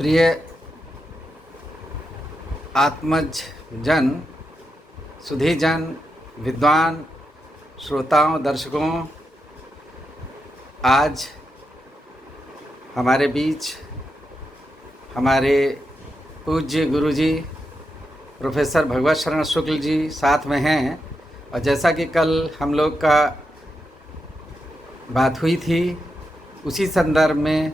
प्रिय आत्मज जन, सुधीजन, विद्वान, श्रोताओं, दर्शकों, आज हमारे बीच हमारे पूज्य गुरुजी प्रोफेसर भगवत शरण शुक्ल जी साथ में हैं। और जैसा कि कल हम लोग का बात हुई थी, उसी संदर्भ में,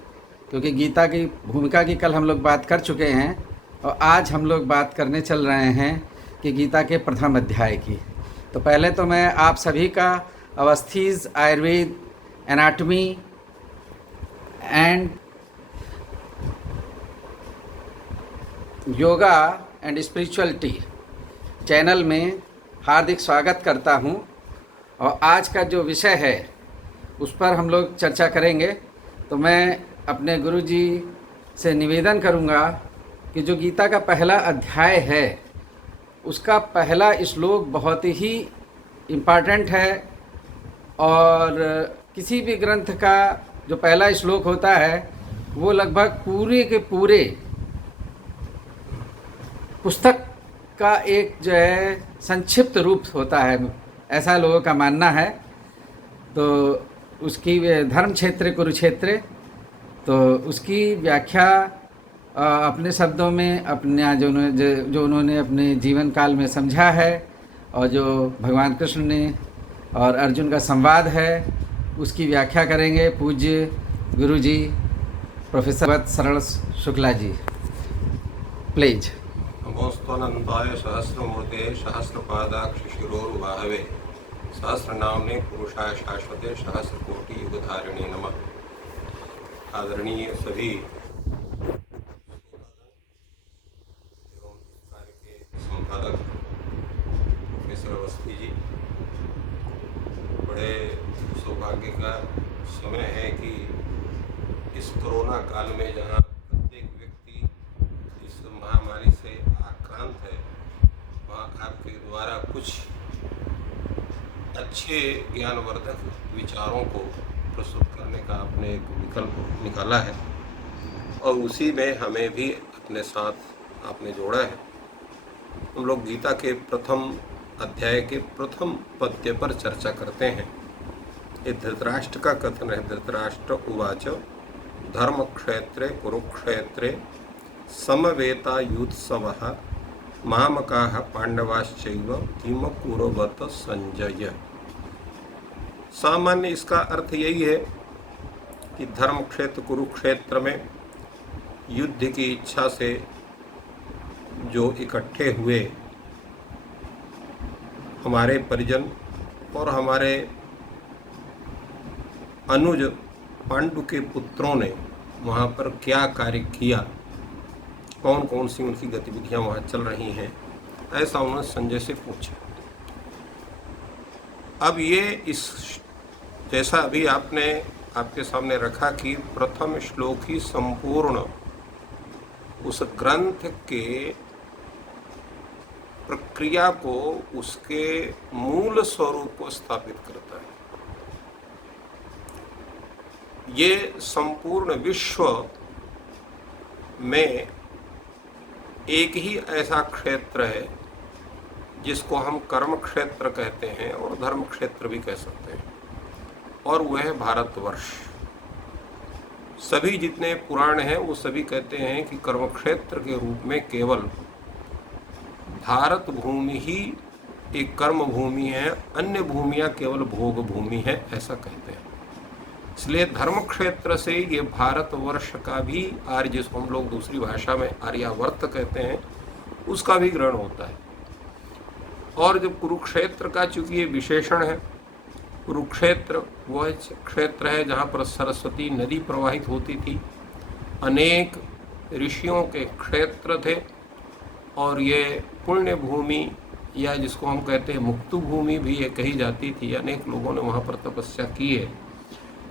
क्योंकि गीता की भूमिका की कल हम लोग बात कर चुके हैं और आज हम लोग बात करने चल रहे हैं कि गीता के प्रथम अध्याय की। तो पहले तो मैं आप सभी का Awasthi's Ayurveda anatomy and yoga and spirituality channel में हार्दिक स्वागत करता हूं। और आज का जो विषय है उस पर हम लोग चर्चा करेंगे। तो मैं अपने गुरुजी से निवेदन करूंगा कि जो गीता का पहला अध्याय है उसका पहला श्लोक बहुत ही इम्पॉर्टेंट है। और किसी भी ग्रंथ का जो पहला श्लोक होता है वो लगभग पूरे के पूरे पुस्तक का एक जो है संक्षिप्त रूप होता है, ऐसा लोगों का मानना है। तो उसकी धर्म क्षेत्र कुरुक्षेत्र, तो उसकी व्याख्या अपने शब्दों में अपने जो उन्होंने अपने जीवन काल में समझा है और जो भगवान कृष्ण ने और अर्जुन का संवाद है उसकी व्याख्या करेंगे पूज्य गुरुजी प्रोफेसर भगवत शरण शुक्ला जी। प्लीज। नमोस्तनंताय सहस्रमूर्ते सहस्रपादाक्ष शिरोरुबाहवे सहस्रनाम्ने पुरुषाय शाश्वते सहस्रकोटि युगधारिणे नमः। आदरणीय सभी कार्य के संपादक प्रोफेसर अवस्थी जी, बड़े सौभाग्य का समय है कि इस कोरोना काल में जहाँ प्रत्येक व्यक्ति इस महामारी से आक्रांत है, वहाँ आपके द्वारा कुछ अच्छे ज्ञानवर्धक विचारों को प्रस्तुत करने का आपने एक विकल्प निकाला है और उसी में हमें भी अपने साथ आपने जोड़ा है। हम लोग गीता के प्रथम अध्याय के प्रथम पद्य पर चर्चा करते हैं। ये धृतराष्ट्र का कथन है। धृतराष्ट्र उवाच धर्म क्षेत्रे कुरुक्षेत्रे समवेतायुत्सवः मामकाः पांडवाश्चैव किम कुर्वत संजय। सामान्य इसका अर्थ यही है कि धर्म क्षेत्र कुरुक्षेत्र में युद्ध की इच्छा से जो इकट्ठे हुए हमारे परिजन और हमारे अनुज पांडु के पुत्रों ने वहाँ पर क्या कार्य किया, कौन कौन सी उनकी गतिविधियाँ वहाँ चल रही हैं, ऐसा उन्होंने संजय से पूछा। अब ये इस जैसा अभी आपने आपके सामने रखा कि प्रथम श्लोक ही संपूर्ण उस ग्रंथ के प्रक्रिया को, उसके मूल स्वरूप को स्थापित करता है। ये संपूर्ण विश्व में एक ही ऐसा क्षेत्र है जिसको हम कर्म क्षेत्र कहते हैं और धर्म क्षेत्र भी कह सकते हैं, और वह है भारतवर्ष। सभी जितने पुराण हैं वो सभी कहते हैं कि कर्म क्षेत्र के रूप में केवल भारत भूमि ही एक कर्म भूमि है, अन्य भूमियाँ केवल भोग भूमि है, ऐसा कहते हैं। इसलिए धर्म क्षेत्र से ये भारतवर्ष का भी, आर्य जिसको हम लोग दूसरी भाषा में आर्यावर्त कहते हैं, उसका भी ग्रहण होता है। और जब कुरुक्षेत्र का चूंकि ये विशेषण है, कुरुक्षेत्र वह क्षेत्र है जहाँ पर सरस्वती नदी प्रवाहित होती थी, अनेक ऋषियों के क्षेत्र थे और ये पुण्य भूमि या जिसको हम कहते हैं मुक्तु भूमि भी ये कही जाती थी। अनेक लोगों ने वहाँ पर तपस्या की है,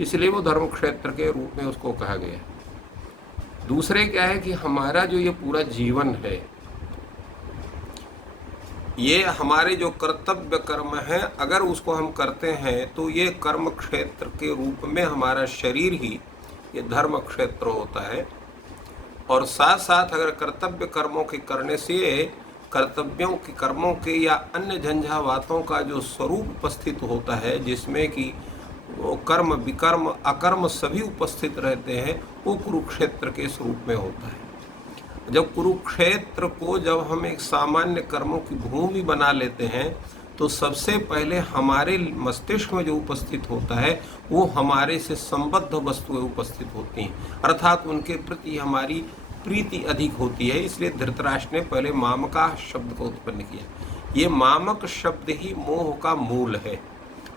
इसलिए वो धर्म क्षेत्र के रूप में उसको कहा गया। दूसरे क्या है कि हमारा जो ये पूरा जीवन है, ये हमारे जो कर्तव्य कर्म है, अगर उसको हम करते हैं तो ये कर्म क्षेत्र के रूप में हमारा शरीर ही ये धर्म क्षेत्र होता है। और साथ साथ अगर कर्तव्य कर्मों के करने से कर्तव्यों के कर्मों के या अन्य झंझावातों का जो स्वरूप उपस्थित होता है, जिसमें कि वो कर्म विकर्म अकर्म सभी उपस्थित रहते हैं, वो कुरुक्षेत्र के स्वरूप में होता है। जब कुरुक्षेत्र को जब हम एक सामान्य कर्मों की भूमि बना लेते हैं, तो सबसे पहले हमारे मस्तिष्क में जो उपस्थित होता है वो हमारे से संबद्ध वस्तुएं उपस्थित होती हैं, अर्थात उनके प्रति हमारी प्रीति अधिक होती है। इसलिए धृतराष्ट्र ने पहले मामका शब्द को उत्पन्न किया। ये मामक शब्द ही मोह का मूल है,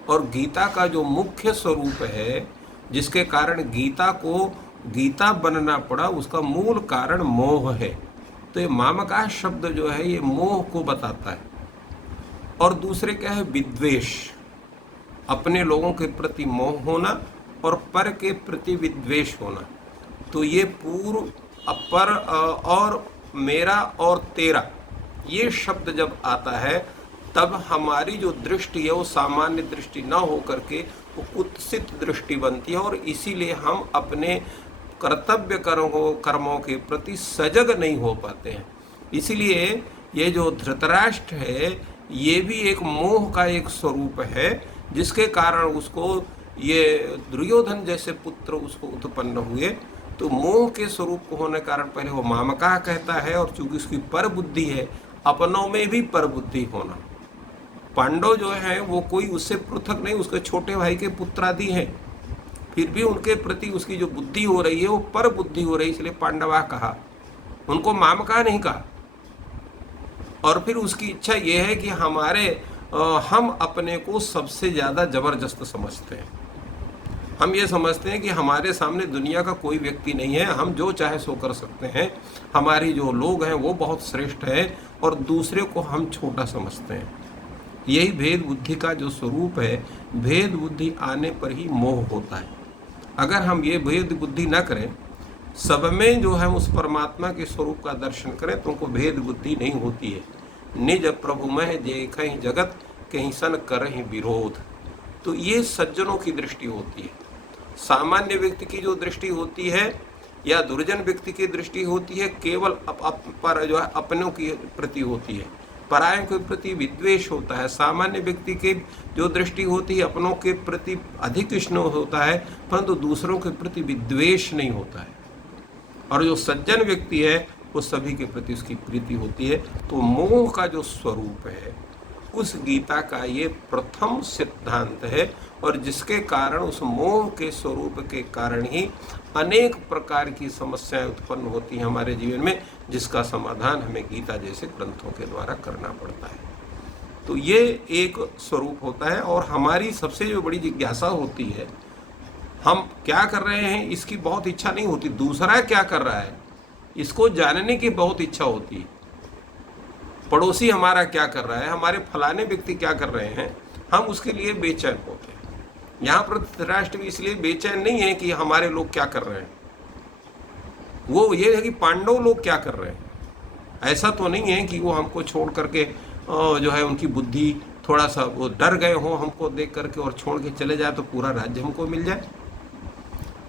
और गीता का जो मुख्य स्वरूप है, जिसके कारण गीता को गीता बनना पड़ा, उसका मूल कारण मोह है। तो ये मामका शब्द जो है ये मोह को बताता है। और दूसरे क्या है? विद्वेष, अपने लोगों के प्रति मोह होना और पर के प्रति विद्वेष होना। तो ये पूर्व अपर और मेरा और तेरा, ये शब्द जब आता है तब हमारी जो दृष्टि है वो सामान्य दृष्टि न हो करके वो कुत्सित दृष्टि बनती है, और इसीलिए हम अपने कर्तव्य कर्मों के प्रति सजग नहीं हो पाते हैं। इसीलिए ये जो धृतराष्ट्र है ये भी एक मोह का एक स्वरूप है, जिसके कारण उसको ये दुर्योधन जैसे पुत्र उसको उत्पन्न हुए। तो मोह के स्वरूप को होने कारण पहले वो मामका कहता है, और चूंकि उसकी पर बुद्धि है, अपनों में भी पर बुद्धि होना। पांडव जो है वो कोई उससे पृथक नहीं, उसके छोटे भाई के पुत्र आदि हैं, फिर भी उनके प्रति उसकी जो बुद्धि हो रही है वो पर बुद्धि हो रही है, इसलिए पांडवा कहा, उनको मामका नहीं कहा। और फिर उसकी इच्छा ये है कि हम अपने को सबसे ज़्यादा जबरदस्त समझते हैं। हम ये समझते हैं कि हमारे सामने दुनिया का कोई व्यक्ति नहीं है, हम जो चाहे सो कर सकते हैं, हमारी जो लोग हैं वो बहुत श्रेष्ठ है, और दूसरे को हम छोटा समझते हैं। यही भेद बुद्धि का जो स्वरूप है। भेद बुद्धि आने पर ही मोह होता है। अगर हम ये भेद बुद्धि न करें, सब में जो है उस परमात्मा के स्वरूप का दर्शन करें, तो उनको भेद बुद्धि नहीं होती है। निज प्रभु मह देखहि जगत कहीं सन करहि विरोध। तो ये सज्जनों की दृष्टि होती है। सामान्य व्यक्ति की जो दृष्टि होती है या दुर्जन व्यक्ति की दृष्टि होती है, केवल पर जो है अपनों की प्रति होती है, परायों के प्रति विद्वेष होता है। सामान्य व्यक्ति की जो दृष्टि होती है अपनों के प्रति अधिक स्नेह होता है, परंतु दूसरों के प्रति विद्वेष नहीं होता है। और जो सज्जन व्यक्ति है वो सभी के प्रति उसकी प्रीति होती है। तो मोह का जो स्वरूप है उस गीता का ये प्रथम सिद्धांत है, और जिसके कारण उस मोह के स्वरूप के कारण ही अनेक प्रकार की समस्याएं उत्पन्न होती हैं हमारे जीवन में, जिसका समाधान हमें गीता जैसे ग्रंथों के द्वारा करना पड़ता है। तो ये एक स्वरूप होता है, और हमारी सबसे जो बड़ी जिज्ञासा होती है, हम क्या कर रहे हैं इसकी बहुत इच्छा नहीं होती, दूसरा क्या कर रहा है इसको जानने की बहुत इच्छा होती है। पड़ोसी हमारा क्या कर रहा है, हमारे फलाने व्यक्ति क्या कर रहे हैं, हम उसके लिए बेचैन होते हैं। यहाँ पर धृतराष्ट्र भी इसलिए बेचैन नहीं है कि हमारे लोग क्या कर रहे हैं, वो ये है कि पांडव लोग क्या कर रहे हैं। ऐसा तो नहीं है कि वो हमको छोड़ करके जो है उनकी बुद्धि थोड़ा सा वो डर गए हो हमको देख करके और छोड़ के चले जाए तो पूरा राज्य हमको मिल जाए,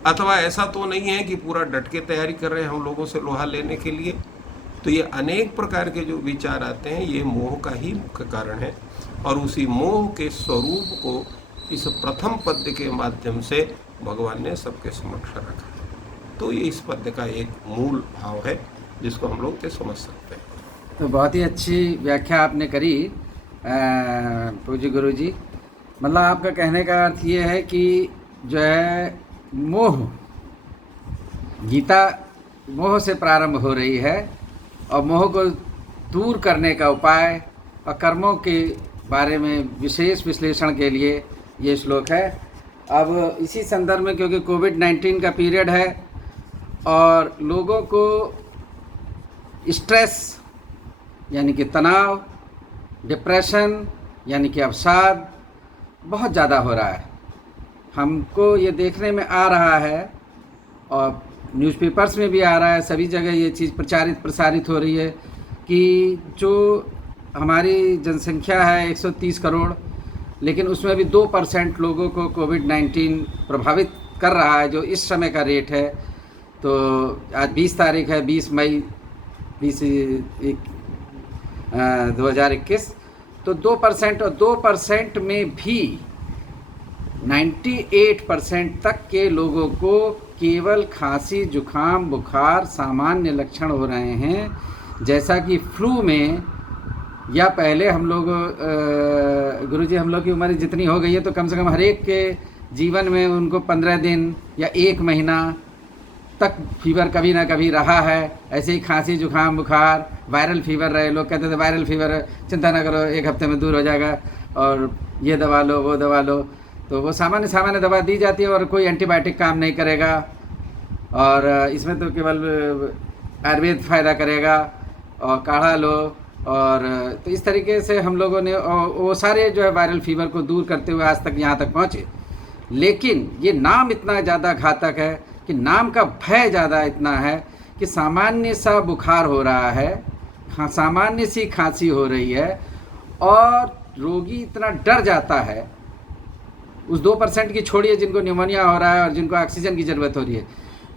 अथवा ऐसा तो नहीं है कि पूरा डट के तैयारी कर रहे हैं हम लोगों से लोहा लेने के लिए। तो ये अनेक प्रकार के जो विचार आते हैं ये मोह का ही मुख्य कारण है, और उसी मोह के स्वरूप को इस प्रथम पद्य के माध्यम से भगवान ने सबके समक्ष रखा। तो ये इस पद्य का एक मूल भाव है जिसको हम लोग के समझ सकते हैं। तो बहुत ही अच्छी व्याख्या आपने करी पूज्य गुरु जी। मतलब आपका कहने का अर्थ ये है कि जो है मोह, गीता मोह से प्रारंभ हो रही है, और मोह को दूर करने का उपाय और कर्मों के बारे में विशेष विश्लेषण के लिए ये श्लोक है। अब इसी संदर्भ में क्योंकि कोविड-19 का पीरियड है और लोगों को स्ट्रेस यानी कि तनाव, डिप्रेशन यानी कि अवसाद बहुत ज़्यादा हो रहा है। हमको ये देखने में आ रहा है और न्यूज़पेपर्स में भी आ रहा है, सभी जगह ये चीज़ प्रसारित हो रही है कि जो हमारी जनसंख्या है 130 करोड़, लेकिन उसमें भी 2% लोगों को कोविड-19 प्रभावित कर रहा है, जो इस समय का रेट है। तो आज 20 तारीख है, 20 मई 2021। तो 2% और 2% में भी 98% तक के लोगों को केवल खांसी, जुखाम, बुखार सामान्य लक्षण हो रहे हैं। जैसा कि फ्लू में या पहले हम लोग गुरुजी हम लोग की उम्र जितनी हो गई है तो कम से कम हर एक के जीवन में उनको 15 दिन या 1 महीना तक फीवर कभी ना कभी रहा है। ऐसे ही खांसी, जुखाम, बुखार, वायरल फीवर रहे, लोग कहते थे वायरल फीवर है, चिंता ना करो 1 हफ्ते में दूर हो जाएगा और ये दवा लो वो दवा लो। तो वो सामान्य दवा दी जाती है और कोई एंटीबायोटिक काम नहीं करेगा और इसमें तो केवल आयुर्वेद फ़ायदा करेगा और काढ़ा लो। और तो इस तरीके से हम लोगों ने वो सारे जो है वायरल फीवर को दूर करते हुए आज तक यहाँ तक पहुँचे। लेकिन ये नाम इतना ज़्यादा घातक है कि नाम का भय ज़्यादा इतना है कि सामान्य सा बुखार हो रहा है, सामान्य सी खांसी हो रही है और रोगी इतना डर जाता है। उस 2% की छोड़िए जिनको न्यूमोनिया हो रहा है और जिनको ऑक्सीजन की ज़रूरत हो रही है,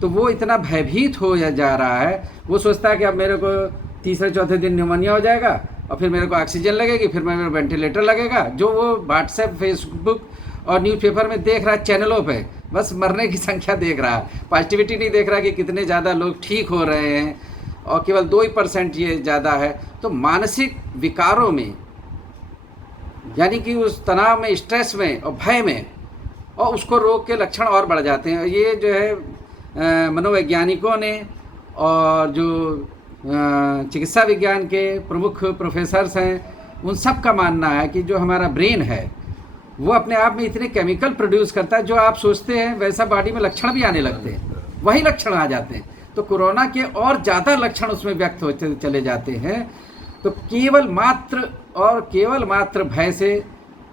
तो वो इतना भयभीत हो जा रहा है। वो सोचता है कि अब मेरे को तीसरे चौथे दिन न्यूमोनिया हो जाएगा और फिर मेरे को ऑक्सीजन लगेगी, फिर मेरे को वेंटिलेटर लगेगा। जो वो व्हाट्सएप, फेसबुक और न्यूज़पेपर में देख रहा है चैनलों पे, बस मरने की संख्या देख रहा है, पॉजिटिविटी नहीं देख रहा कि कितने ज़्यादा लोग ठीक हो रहे हैं और केवल 2% ये ज़्यादा है। तो मानसिक विकारों में यानी कि उस तनाव में, स्ट्रेस में और भय में, और उसको रोग के लक्षण और बढ़ जाते हैं। ये जो है मनोवैज्ञानिकों ने और जो चिकित्सा विज्ञान के प्रमुख प्रोफेसर्स हैं उन सब का मानना है कि जो हमारा ब्रेन है वो अपने आप में इतने केमिकल प्रोड्यूस करता है, जो आप सोचते हैं वैसा बॉडी में लक्षण भी आने लगते हैं, वही लक्षण आ जाते हैं। तो कोरोना के और ज़्यादा लक्षण उसमें व्यक्त होते चले जाते हैं। तो केवल मात्र भय से,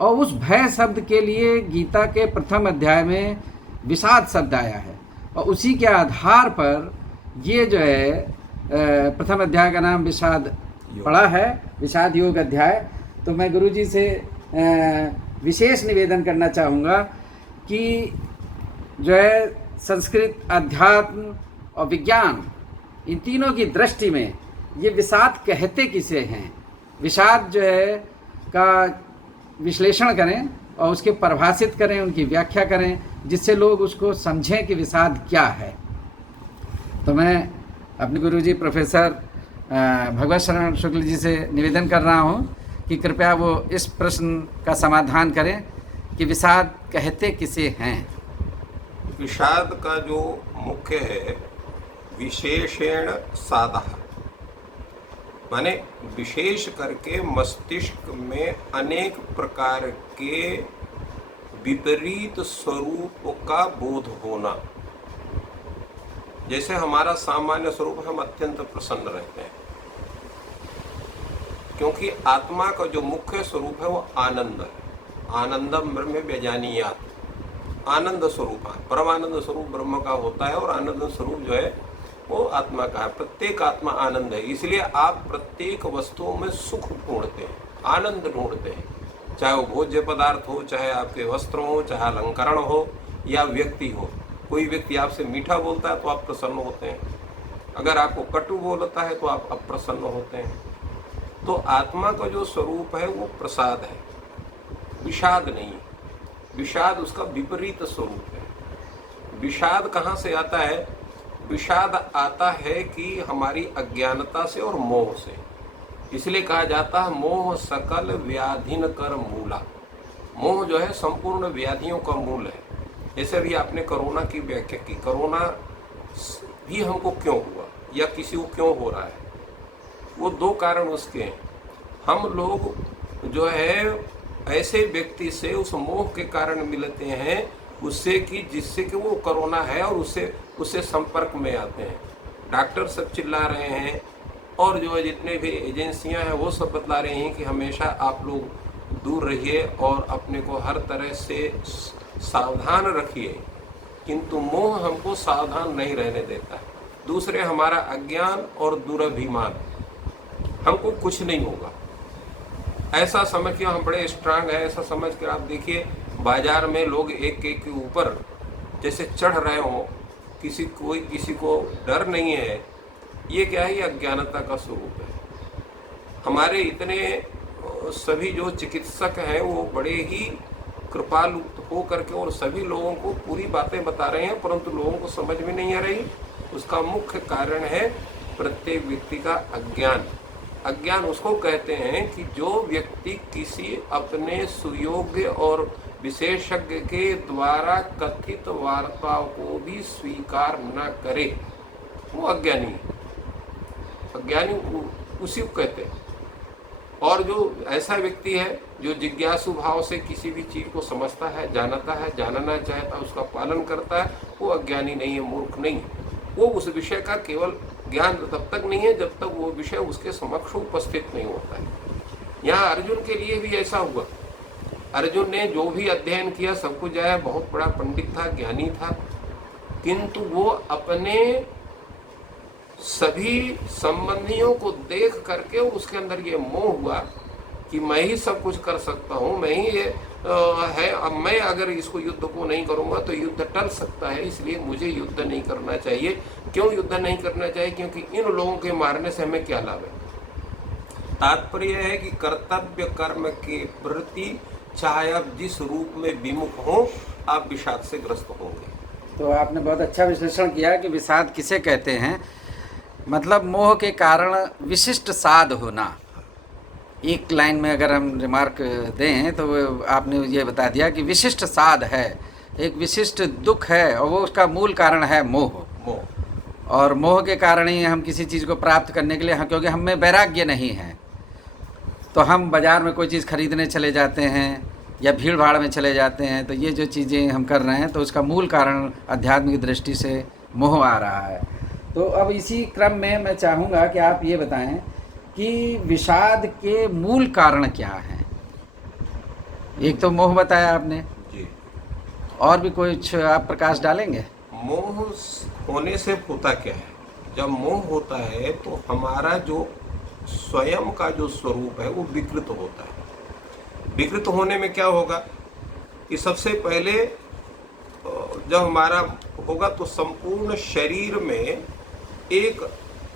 और उस भय शब्द के लिए गीता के प्रथम अध्याय में विषाद शब्द आया है और उसी के आधार पर ये जो है प्रथम अध्याय का नाम विषाद पड़ा है, विषाद योग अध्याय। तो मैं गुरुजी से विशेष निवेदन करना चाहूँगा कि जो है संस्कृत, अध्यात्म और विज्ञान, इन तीनों की दृष्टि में ये विषाद कहते किसे हैं, विषाद जो है का विश्लेषण करें और उसके परिभाषित करें, उनकी व्याख्या करें, जिससे लोग उसको समझें कि विषाद क्या है। तो मैं अपने गुरुजी प्रोफेसर भगवत शरण शुक्ल जी से निवेदन कर रहा हूँ कि कृपया वो इस प्रश्न का समाधान करें कि विषाद कहते किसे हैं। विषाद का जो मुख्य है विशेषण साधा, माने विशेष करके मस्तिष्क में अनेक प्रकार के विपरीत स्वरूप का बोध होना। जैसे हमारा सामान्य स्वरूप, हम अत्यंत प्रसन्न रहते हैं क्योंकि आत्मा का जो मुख्य स्वरूप है वो आनंद है। आनंदम ब्रह्म व्यजानीयात, आनंद स्वरूप है, परमानंद स्वरूप ब्रह्म का होता है और आनंद स्वरूप जो है वो आत्मा का है। प्रत्येक आत्मा आनंद है, इसलिए आप प्रत्येक वस्तुओं में सुख ढूंढते हैं, आनंद ढूंढते हैं, चाहे वो भोज्य पदार्थ हो, चाहे आपके वस्त्र हो, चाहे अलंकरण हो या व्यक्ति हो। कोई व्यक्ति आपसे मीठा बोलता है तो आप प्रसन्न होते हैं, अगर आपको कटु बोलता है तो आप अप्रसन्न होते हैं। तो आत्मा का जो स्वरूप है वो प्रसाद है, विषाद नहीं। विषाद उसका विपरीत स्वरूप है। विषाद कहाँ से आता है? विषाद आता है कि हमारी अज्ञानता से और मोह से। इसलिए कहा जाता है मोह सकल व्याधिन कर मूला। मोह जो है संपूर्ण व्याधियों का मूल है। जैसे भी आपने कोरोना की व्याख्या की, कोरोना भी हमको क्यों हुआ या किसी को क्यों हो रहा है, वो 2 कारण उसके हैं। हम लोग जो है ऐसे व्यक्ति से उस मोह के कारण मिलते हैं उससे कि जिससे कि वो कोरोना है और उससे संपर्क में आते हैं। डॉक्टर सब चिल्ला रहे हैं और जो जितने भी एजेंसियां हैं वो सब बतला रही हैं कि हमेशा आप लोग दूर रहिए और अपने को हर तरह से सावधान रखिए, किंतु मोह हमको सावधान नहीं रहने देता। दूसरे हमारा अज्ञान और दुर्भिमान, हमको कुछ नहीं होगा ऐसा समझ के हम बड़े स्ट्रांग है, ऐसा समझ कर आप देखिए बाजार में लोग एक के ऊपर जैसे चढ़ रहे हों कोई किसी को डर नहीं है, ये क्या है, ये अज्ञानता का स्वरूप है। हमारे इतने सभी जो चिकित्सक हैं वो बड़े ही कृपालु हो करके और सभी लोगों को पूरी बातें बता रहे हैं, परंतु लोगों को समझ में नहीं आ रही। उसका मुख्य कारण है प्रत्येक व्यक्ति का अज्ञान। अज्ञान उसको कहते हैं कि जो व्यक्ति किसी अपने सुयोग्य और विशेषज्ञ के द्वारा कथित वार्ता को भी स्वीकार न करे, वो अज्ञानी है। अज्ञानी उसी को कहते हैं। और जो ऐसा व्यक्ति है जो जिज्ञासु भाव से किसी भी चीज को समझता है, जानता है, जानना चाहता है, उसका पालन करता है, वो अज्ञानी नहीं है, मूर्ख नहीं है। वो उस विषय का केवल ज्ञान तब तक नहीं है जब तक वो विषय उसके समक्ष उपस्थित नहीं होता है। यहाँ अर्जुन के लिए भी ऐसा हुआ। अर्जुन ने जो भी अध्ययन किया सब कुछ जो है बहुत बड़ा पंडित था, ज्ञानी था, किंतु वो अपने सभी संबंधियों को देख करके उसके अंदर ये मोह हुआ कि मैं ही सब कुछ कर सकता हूँ, मैं ही है, अब मैं अगर इसको युद्ध को नहीं करूँगा तो युद्ध टल सकता है, इसलिए मुझे युद्ध नहीं करना चाहिए। क्यों युद्ध नहीं करना चाहिए? क्योंकि इन लोगों के मारने से हमें क्या लाभ है। तात्पर्य है कि कर्तव्य कर्म के प्रति चाहे आप जिस रूप में विमुख हो, आप विषाद से ग्रस्त होंगे। तो आपने बहुत अच्छा विश्लेषण किया कि विषाद किसे कहते हैं। मतलब मोह के कारण विशिष्ट साध होना। एक लाइन में अगर हम रिमार्क दें तो आपने ये बता दिया कि विशिष्ट साध है, एक विशिष्ट दुख है, और वो उसका मूल कारण है मोह। और मोह के कारण ही हम किसी चीज़ को प्राप्त करने के लिए, क्योंकि हम में वैराग्य नहीं है तो हम बाज़ार में कोई चीज़ खरीदने चले जाते हैं या भीड़ भाड़ में चले जाते हैं। तो ये जो चीज़ें हम कर रहे हैं तो उसका मूल कारण आध्यात्मिक दृष्टि से मोह आ रहा है। तो अब इसी क्रम में मैं चाहूँगा कि आप ये बताएं कि विषाद के मूल कारण क्या हैं। एक तो मोह बताया आपने जी, और भी कुछ आप प्रकाश डालेंगे? मोह होने से होता क्या है? जब मोह होता है तो हमारा जो स्वयं का जो स्वरूप है वो विकृत होता है। विकृत होने में क्या होगा कि सबसे पहले जब हमारा होगा तो संपूर्ण शरीर में एक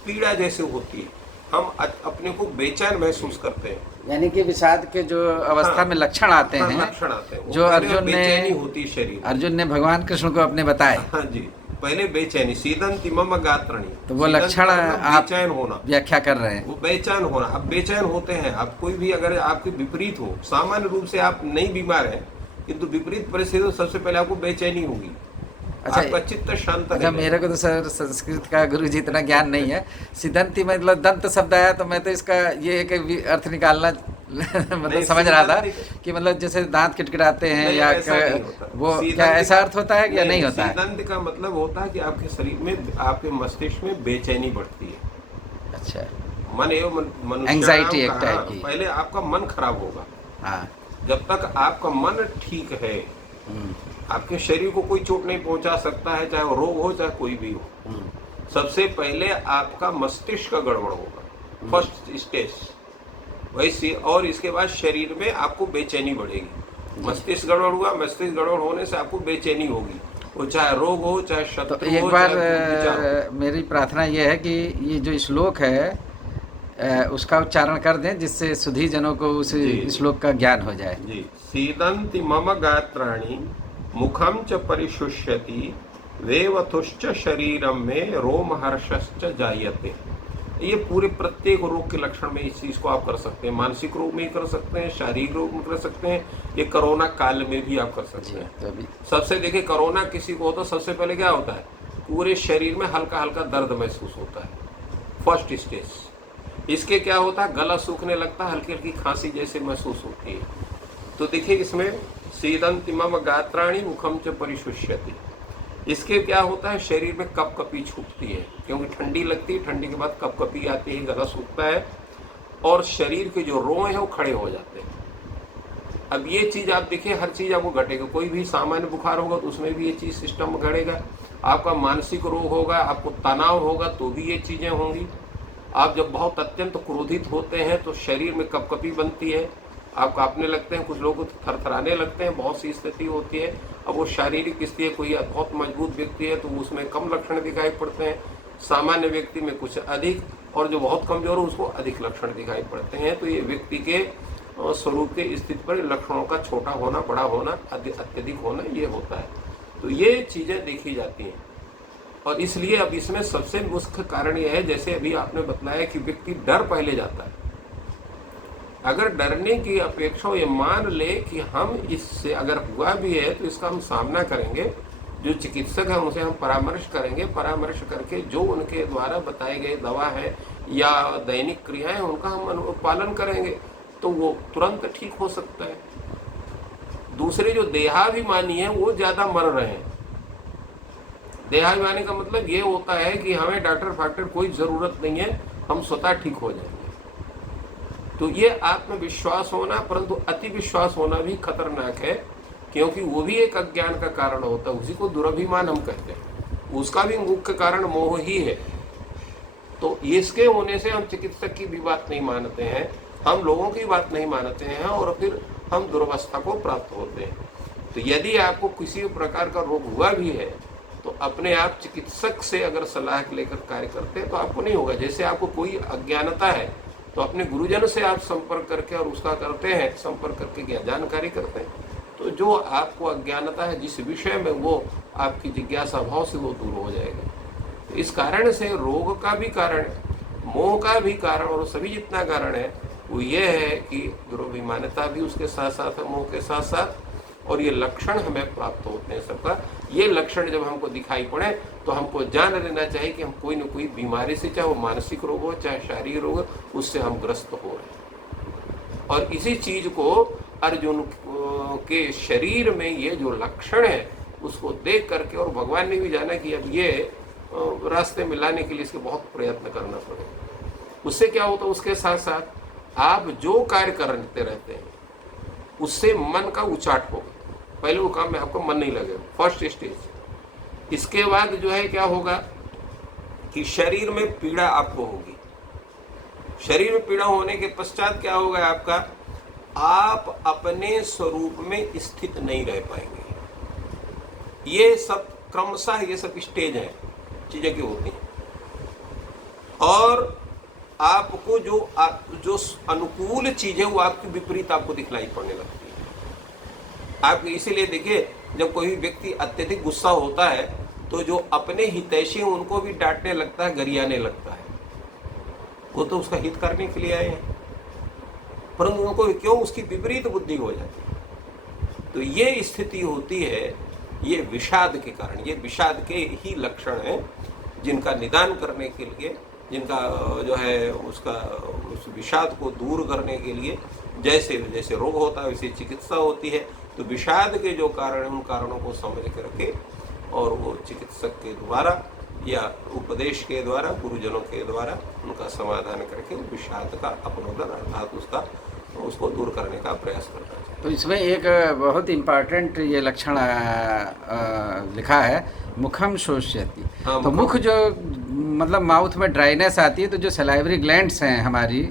पीड़ा जैसे होती है, हम अपने को बेचैन महसूस करते हैं। यानी कि विषाद के जो अवस्था में लक्षण आते हैं, लक्षण आते हैं, जो अर्जुन बेचैनी होती है शरीर। अर्जुन ने भगवान कृष्ण को अपने बताए। हाँ जी, पहले बेचैनी, सीदंति मम गात्रणी, तो वो लक्षण आप बेचैन होना व्याख्या कर रहे हैं। वो बेचैन होना। अब बेचैन होते हैं आप, कोई भी अगर आपके विपरीत हो, सामान्य रूप से आप नहीं बीमार हैं किंतु विपरीत परिस्थिति तो सबसे पहले आपको बेचैनी होगी। अच्छा, आपका चित्त शांत अच्छा, मेरे को तो सर संस्कृत का गुरु जी इतना ज्ञान नहीं है। सिद्धंती मतलब दंत शब्द आया तो मैं तो इसका ये एक अर्थ निकालना मतलब समझ रहा था कि मतलब जैसे दांत किटकिटाते हैं या वो क्या ऐसा अर्थ होता है या नहीं होता है? सिद्धंत का मतलब होता है कि आपके शरीर में, आपके मस्तिष्क में बेचैनी बढ़ती है। अच्छा, मन एवं मनुष्य एंजाइटी एक टाइप की। पहले आपका मन खराब होगा। हाँ, जब तक आपका मन ठीक है आपके शरीर को कोई चोट नहीं पहुंचा सकता है, चाहे वो रोग हो चाहे कोई भी हो। सबसे पहले आपका मस्तिष्क का गड़बड़ होगा, फर्स्ट स्टेज वैसे, और इसके बाद शरीर में आपको बेचैनी बढ़ेगी। मस्तिष्क गड़बड़ हुआ, मस्तिष्क गड़बड़ होने से आपको बेचैनी होगी, वो चाहे रोग हो चाहे शत्रु तो एक बार मेरी प्रार्थना ये है कि ये जो श्लोक है उसका उच्चारण कर दें जिससे सुधी जनों को उस श्लोक का ज्ञान हो जाए। जी, सीदंति मम गात्राणि मुखम च परिशुष्यति वेवथुश्च शरीरम में रोमहर्षश्च जायते। ये पूरे प्रत्येक रोग के लक्षण में इस चीज को आप कर सकते हैं। मानसिक रोग में कर सकते हैं, शारीरिक रोग में कर सकते हैं, ये कोरोना काल में भी आप कर सकते हैं। तो सबसे देखिए, कोरोना किसी को होता सबसे पहले क्या होता है, पूरे शरीर में हल्का हल्का दर्द महसूस होता है, फर्स्ट स्टेज। इसके क्या होता है, गला सूखने लगता है, हल्की हल्की खांसी जैसे महसूस होती है। तो देखिए इसमें सीदंति मम गात्राणि मुखम च परिशुष्यति, इसके क्या होता है, शरीर में कपकपी छूटती है क्योंकि ठंडी लगती है, ठंडी के बाद कपकपी आती है, गला सूखता है और शरीर के जो रोए हैं वो खड़े हो जाते हैं। अब ये चीज़ आप देखिए, हर चीज़ आपको घटेगा। कोई भी सामान्य बुखार होगा तो उसमें भी ये चीज़ सिस्टम घटेगा। आपका मानसिक रोग होगा, आपको तनाव होगा तो भी ये चीज़ें होंगी। आप जब बहुत अत्यंत क्रोधित होते हैं तो शरीर में कपकपी बनती है आप कांपने लगते हैं, कुछ लोग थरथराने लगते हैं, बहुत सी स्थिति होती है। अब वो शारीरिक स्थिति है, कोई बहुत मजबूत व्यक्ति है तो उसमें कम लक्षण दिखाई पड़ते हैं, सामान्य व्यक्ति में कुछ अधिक, और जो बहुत कमजोर है उसको अधिक लक्षण दिखाई पड़ते हैं। तो ये व्यक्ति के स्वरूप के स्थिति पर लक्षणों का छोटा होना, बड़ा होना, अत्यधिक होना, ये होता है। तो ये चीज़ें देखी जाती हैं। और इसलिए अब इसमें सबसे मुख्य कारण यह है, जैसे अभी आपने बतलाया कि व्यक्ति डर पहले जाता है। अगर डरने की अपेक्षा ये मान ले कि हम इससे अगर हुआ भी है तो इसका हम सामना करेंगे, जो चिकित्सक हैं उनसे हम परामर्श करेंगे, परामर्श करके जो उनके द्वारा बताए गए दवा है या दैनिक क्रियाएं उनका हम पालन करेंगे तो वो तुरंत ठीक हो सकता है। दूसरे जो देहाभिमानी है वो ज़्यादा मर रहे हैं। देहाभिमानी का मतलब ये होता है कि हमें डॉक्टर फाक्टर कोई ज़रूरत नहीं है, हम स्वतः ठीक हो जाएंगे। तो ये आत्मविश्वास होना, परंतु अति विश्वास होना भी खतरनाक है, क्योंकि वो भी एक अज्ञान का कारण होता है। उसी को दुराभिमान हम कहते हैं, उसका भी मुख्य कारण मोह ही है। तो इसके होने से हम चिकित्सक की भी बात नहीं मानते हैं, हम लोगों की बात नहीं मानते हैं, और फिर हम दुर्वस्था को प्राप्त होते हैं। तो यदि आपको किसी प्रकार का रोग हुआ भी है तो अपने आप चिकित्सक से अगर सलाह लेकर कार्य करते हैं तो आपको नहीं होगा। जैसे आपको कोई अज्ञानता है तो अपने गुरुजन से आप संपर्क करके और उसका करते हैं, संपर्क करके जानकारी करते हैं, तो जो आपको अज्ञानता है जिस विषय में, वो आपकी जिज्ञासा भाव से वो दूर हो जाएगा। तो इस कारण से रोग का भी कारण, मोह का भी कारण, और सभी जितना कारण है वो ये है कि दुराभिमानता भी उसके साथ साथ है, मोह के साथ साथ, और ये लक्षण हमें प्राप्त होते हैं सबका। ये लक्षण जब हमको दिखाई पड़े तो हमको जान लेना चाहिए कि हम कोई न कोई बीमारी से, चाहे वो मानसिक रोग हो चाहे शारीरिक रोग हो, उससे हम ग्रस्त हो रहे हैं। और इसी चीज को अर्जुन के शरीर में ये जो लक्षण है उसको देख करके, और भगवान ने भी जाना कि अब ये रास्ते में लाने के लिए इसके बहुत प्रयत्न करना पड़ेगा। उससे क्या होता है, उसके साथ साथ आप जो कार्य करते रहते हैं उससे मन का उचाट होगा। पहले वो काम में आपको मन नहीं लगेगा, फर्स्ट स्टेज। इसके बाद जो है क्या होगा कि शरीर में पीड़ा आपको होगी। शरीर में पीड़ा होने के पश्चात क्या होगा आपका, आप अपने स्वरूप में स्थित नहीं रह पाएंगे। ये सब क्रमशः ये सब स्टेज है, चीजें की होती हैं। और आपको जो अनुकूल चीज है वो आपकी विपरीत आपको दिखलाई पड़ने लगती है। आप इसीलिए देखिए, जब कोई व्यक्ति अत्यधिक गुस्सा होता है तो जो अपने हितैषी हैं उनको भी डांटने लगता है, गरियाने लगता है। वो तो उसका हित करने के लिए आए हैं, परंतु उनको क्यों उसकी विपरीत बुद्धि हो जाती है। तो ये स्थिति होती है, ये विषाद के कारण। ये विषाद के ही लक्षण हैं जिनका निदान करने के लिए, जिनका जो है उसका उस विषाद को दूर करने के लिए जैसे जैसे रोग होता है वैसे चिकित्सा होती है। तो विषाद के जो कारण हैं उन कारणों को समझ करके और वो चिकित्सक के द्वारा या उपदेश के द्वारा, गुरुजनों के द्वारा उनका समाधान करके विषाद का अपनोदन अर्थात उसको दूर करने का प्रयास करना चाहिए। तो इसमें एक बहुत इम्पॉर्टेंट ये लक्षण लिखा है, मुखम शोष्यति। हाँ, तो मुख जो मतलब माउथ में ड्राइनेस आती है, तो जो सलाइवरी ग्लैंड्स हैं हमारी,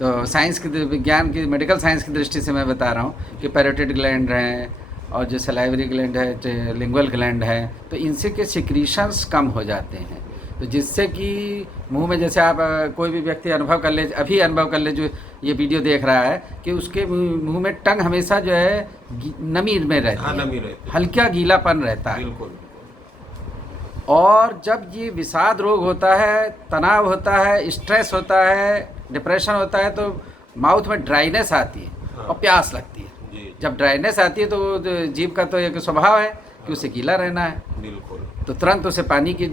तो साइंस की, विज्ञान की, मेडिकल साइंस की दृष्टि से मैं बता रहा हूँ कि पैरोटिड ग्लैंड हैं और जो सलाइवरी ग्लैंड है, जो लिंगुअल ग्लैंड है, तो इनसे के सिक्रीशंस कम हो जाते हैं। तो जिससे कि मुंह में, जैसे आप कोई भी व्यक्ति अनुभव कर ले, अभी अनुभव कर ले जो ये वीडियो देख रहा है, कि उसके मुंह में टंग हमेशा जो है नमी में रहती है, नमी रहती है, हल्का गीलापन रहता है। बिल्कुल। और जब ये विषाद रोग होता है, तनाव होता है, स्ट्रेस होता है, डिप्रेशन होता है, तो माउथ में ड्राइनेस आती है। हाँ। और प्यास लगती है। जब ड्राइनेस आती है तो जीभ का तो एक स्वभाव है कि उसे गीला रहना है, बिल्कुल। तो तुरंत उसे पानी की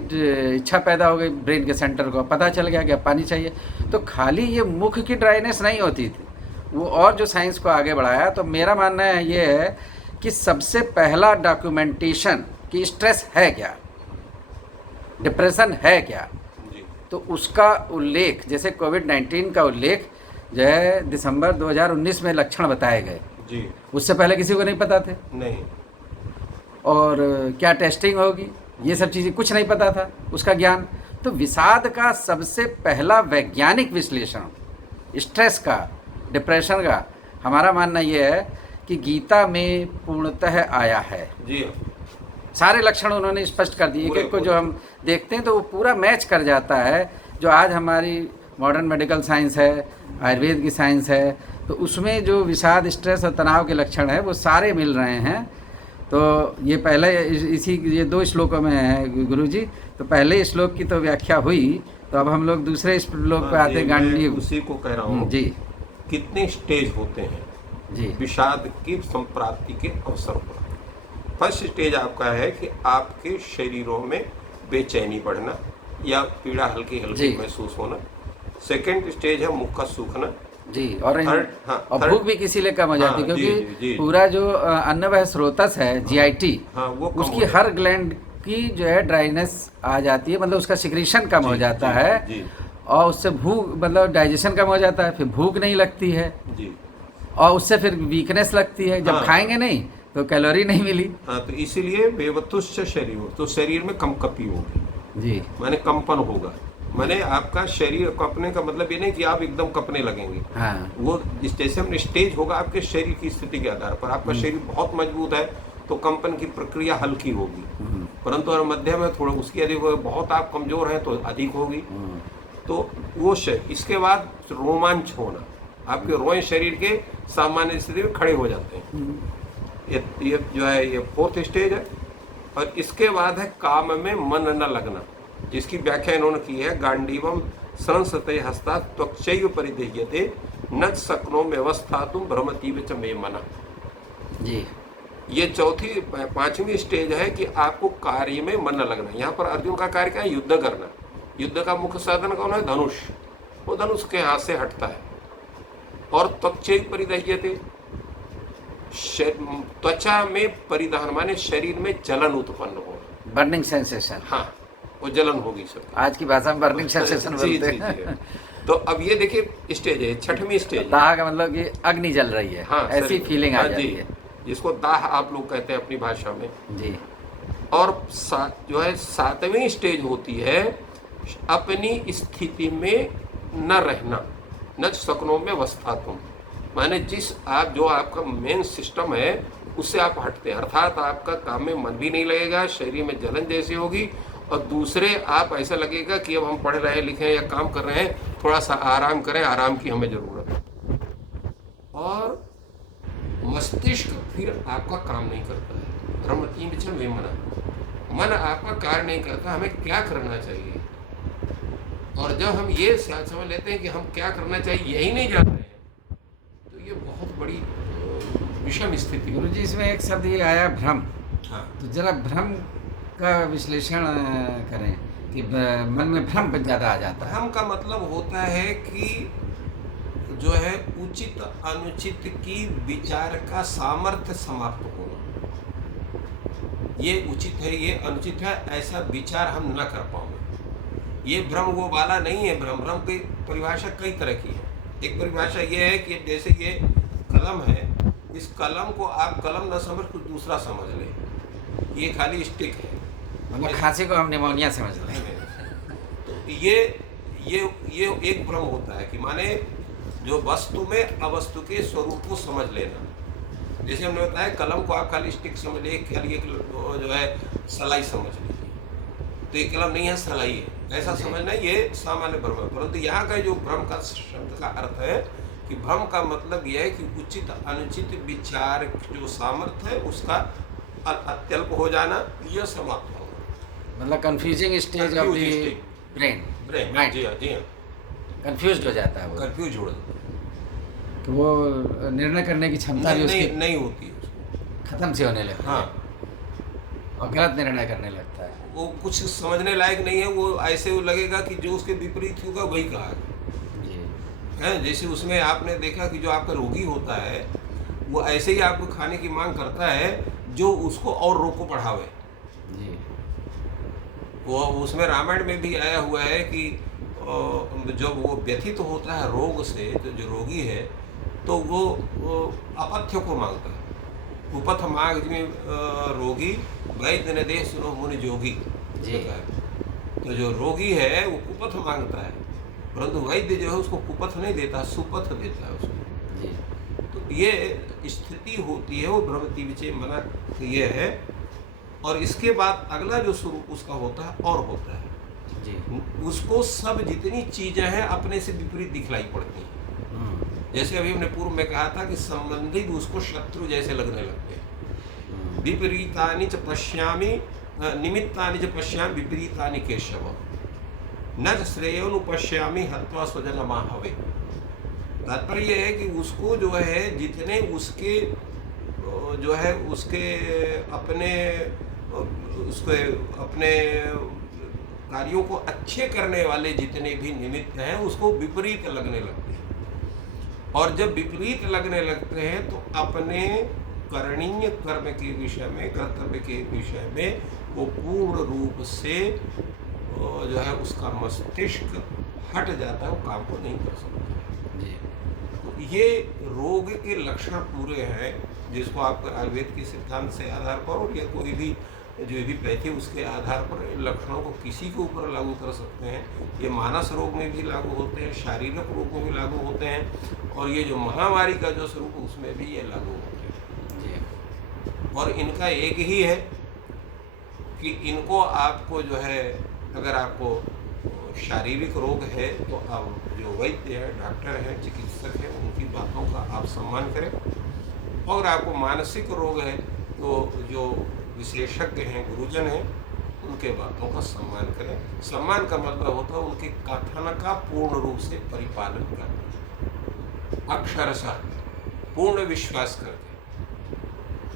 इच्छा पैदा हो गई, ब्रेन के सेंटर को पता चल गया कि अब पानी चाहिए। तो खाली ये मुख की ड्राइनेस नहीं होती थी, वो और जो साइंस को आगे बढ़ाया। तो मेरा मानना है ये है कि सबसे पहला डॉक्यूमेंटेशन कि स्ट्रेस है क्या, डिप्रेशन है क्या, तो उसका उल्लेख, जैसे कोविड-19 का उल्लेख जो है दिसंबर 2019 में लक्षण बताए गए जी। उससे पहले किसी को नहीं पता थे। नहीं। और क्या टेस्टिंग होगी, ये सब चीज़ें कुछ नहीं पता था, उसका ज्ञान। तो विषाद का सबसे पहला वैज्ञानिक विश्लेषण, स्ट्रेस का, डिप्रेशन का, हमारा मानना ये है कि गीता में पूर्णतः आया है। जी हाँ, सारे लक्षण उन्होंने स्पष्ट कर दिए पूरे- कि को जो पूरे। हम देखते हैं तो वो पूरा मैच कर जाता है। जो आज हमारी मॉडर्न मेडिकल साइंस है, आयुर्वेद की साइंस है, तो उसमें जो विषाद, स्ट्रेस और तनाव के लक्षण है वो सारे मिल रहे हैं। तो ये पहले इसी ये 2 श्लोकों में है गुरुजी। तो पहले श्लोक की तो व्याख्या हुई, तो अब हम लोग दूसरे श्लोक पे हाँ आते जी, हैं। मैं गांडीव उसी को कह रहा हूँ। जी कितने स्टेज होते हैं जी विषाद की संप्राप्ति के अवसर पर। फर्स्ट स्टेज आपका है कि आपके शरीरों में बेचैनी बढ़ना या पीड़ा हल्की हल्की जी। महसूस होना। सेकंड स्टेज है मुख का सूखना। जी। और थर्ड, हाँ, और थर्ड- भूख भी किसी लिए कम हो जाती है, हाँ, जी, क्योंकि जी। पूरा जो अन्नवह स्रोतस है, जीआईटी, हाँ, वो कम उसकी हो हर ग्लैंड की जो है ड्राइनेस आ जाती है, मतलब उसका सिक्रीशन कम हो जी, जाता जी, है। जी। और उससे भूख, मतलब डाइजेशन कम हो जाता है, फिर भूख नहीं लगती है, जी और उससे फिर वीकनेस लगती है। जब हाँ। खाएंगे नहीं तो कैलोरी नहीं मिली। हाँ, तो इसीलिए वेवतुष्य शरीर, तो शरीर में कंपकपी होगी, जी माने कंपन होगा। माने आपका शरीर कपने का मतलब ये नहीं कि आप एकदम कपने लगेंगे। हाँ वो जैसे हम स्टेज होगा आपके शरीर की स्थिति के आधार पर। आपका शरीर बहुत मजबूत है तो कंपन की प्रक्रिया हल्की होगी, परंतु अगर मध्यम है थोड़ा उसकी अधिक होगी। बहुत आप कमजोर हैं तो अधिक होगी। तो वो शरीर, इसके बाद रोमांच होना, आपके रोए शरीर के सामान्य स्थिति में खड़े हो जाते हैं। ये जो है ये फोर्थ स्टेज है। और इसके बाद है काम में मन न लगना, जिसकी व्याख्या इन्होंने की है गांडीवम संसते हस्ता त्वचैव परिदेह्यते न शक्नो व्यवस्था तुम भ्रमती विच मे मना। जी ये चौथी पांचवी स्टेज है कि आपको कार्य में मन न लगना। यहाँ पर अर्जुन का कार्य क्या है? युद्ध करना। युद्ध का मुख्य साधन कौन है? धनुष। वो धनुष के हाथ से हटता है। और त्वचैव परिदेह्यते, त्वचा में परिधान माने शरीर में जलन उत्पन्न होना। बर्निंग सेंसेशन, हाँ, वो जलन होगी सर। आज की भाषा में बर्निंग सेंसेशन जी, बोलते जी, हैं। जी। तो अब ये देखिए स्टेज है, छठवीं स्टेज। दाह का मतलब कि अग्नि जल रही है, हाँ, ऐसी शरीर में। फीलिंग आ हाँ, जाती जी। है। जिसको दाह आप लोग कहते हैं अपनी भाषा में। जी और जो है सातवीं स्टेज होती है अपनी स्थिति में न रहना, न सकनों में अवस्था तुम, माने जिस आप जो आपका मेन सिस्टम है उससे आप हटते हैं। अर्थात आपका काम में मन भी नहीं लगेगा, शरीर में जलन जैसी होगी, और दूसरे आप ऐसा लगेगा कि अब हम पढ़ रहे हैं, लिखे हैं या काम कर रहे हैं, थोड़ा सा आराम करें, आराम की हमें जरूरत है। और मस्तिष्क फिर आपका काम नहीं करता है। भ्रमति विच मे मना, मन आपका कार्य नहीं करता हमें क्या करना चाहिए। और जब हम ये समझ लेते हैं कि हम क्या करना चाहिए यही नहीं जानते हैं, तो ये बहुत बड़ी विषम स्थिति। गुरु जी, इसमें एक शब्द ये आया भ्रम, हाँ, तो जरा भ्रम का विश्लेषण करें कि मन में भ्रम ज़्यादा आ जाता है। भ्रम का मतलब होता है कि जो है उचित अनुचित की विचार का सामर्थ्य समाप्त होना। ये उचित है, ये अनुचित है, ऐसा विचार हम न कर पाओगे। ये भ्रम वो वाला नहीं है। भ्रम की परिभाषा कई तरह की है। एक परिभाषा ये है कि जैसे ये कलम है, इस कलम को आप कलम न समझ कुछ दूसरा समझ लें, ये खाली स्टिक है। मतलब खांसी को हम निमोनिया समझ लें। तो ये एक भ्रम होता है कि माने जो वस्तु में अवस्तु के स्वरूप को समझ लेना। जैसे हमने बताया कलम को आप खाली स्टिक समझ ले, खाली एक जो है सलाई समझ लीजिए, तो ये कलम नहीं है, सलाई है, ऐसा समझना ये सामान्य भ्रम है। परंतु यहाँ का जो भ्रम का शब्द का अर्थ है कि भ्रम का मतलब यह है कि उचित अनुचित विचार जो सामर्थ्य है उसका अत्यल्प हो जाना, यह समाप्त होना। मतलब confusing stage of the brain, brain, जी हाँ, जी हाँ, कंफ्यूज हो जाता है वो, कंफ्यूज हो जाता है। तो वो निर्णय करने की क्षमता भी उसकी नहीं होती है उसको। खत्म से होने लगती है। हाँ, और गलत निर्णय करने लगता है। वो कुछ समझने लायक नहीं है। वो ऐसे वो लगेगा कि जो उसके विपरीत होगा वही कहा जी है। जैसे उसमें आपने देखा कि जो आपका रोगी होता है वो ऐसे ही आपको खाने की मांग करता है जो उसको और रोग को बढ़ावे। जी वो उसमें रामायण में भी आया हुआ है कि जब वो व्यथित होता है रोग से, तो जो रोगी है तो वो अपथ्य को मांगता है। उपथ मांग में रोगी वैद्य ने दे सुनो मुनि जोगी जी। तो जो रोगी है वो कुपथ मांगता है, परंतु वैद्य जो है उसको कुपथ नहीं देता, सुपथ देता है उसको। जी तो ये स्थिति होती है वो भ्रमति विचय मना ये है। और इसके बाद अगला जो स्वरूप उसका होता है और होता है जी। उसको सब जितनी चीजें हैं अपने से विपरीत दिखलाई पड़ती हैं। जैसे अभी हमने पूर्व में कहा था कि संबंधित उसको शत्रु जैसे लगने लगते हैं। विपरीतानि च पश्यामि निमित्तानि च पश्यामि विपरीतानि केशव न श्रेयोनुपश्यामि हत्वा स्वजनमाहवे। तात्पर्य यह है कि उसको जो है जितने उसके जो है उसके अपने कार्यों को अच्छे करने वाले जितने भी निमित्त हैं उसको विपरीत लगने लगते हैं। और जब विपरीत लगने लगते हैं तो अपने करणीय कर्म के विषय में कर्तव्य के विषय में वो पूर्ण रूप से जो है उसका मस्तिष्क हट जाता है, वो काम को नहीं कर सकता। जी। तो ये रोग के लक्षण पूरे हैं जिसको आप आयुर्वेद के सिद्धांत से आधार पर और या कोई भी जो भी पैथी उसके आधार पर इन लक्षणों को किसी के ऊपर लागू कर सकते हैं। ये मानस रोग में भी लागू होते हैं, शारीरिक रोग में भी लागू होते हैं और ये जो महामारी का जो स्वरूप है उसमें भी ये लागू होते हैं। जी। और इनका एक ही है कि इनको आपको जो है अगर आपको शारीरिक रोग है तो आप जो वैद्य है, डॉक्टर है, चिकित्सक है, उनकी बातों का आप सम्मान करें। और आपको मानसिक रोग है तो जो विशेषज्ञ हैं, गुरुजन हैं, उनके बातों का सम्मान करें। सम्मान का मतलब होता है उनके कथन का पूर्ण रूप से परिपालन करना, अक्षरशः पूर्ण विश्वास करके।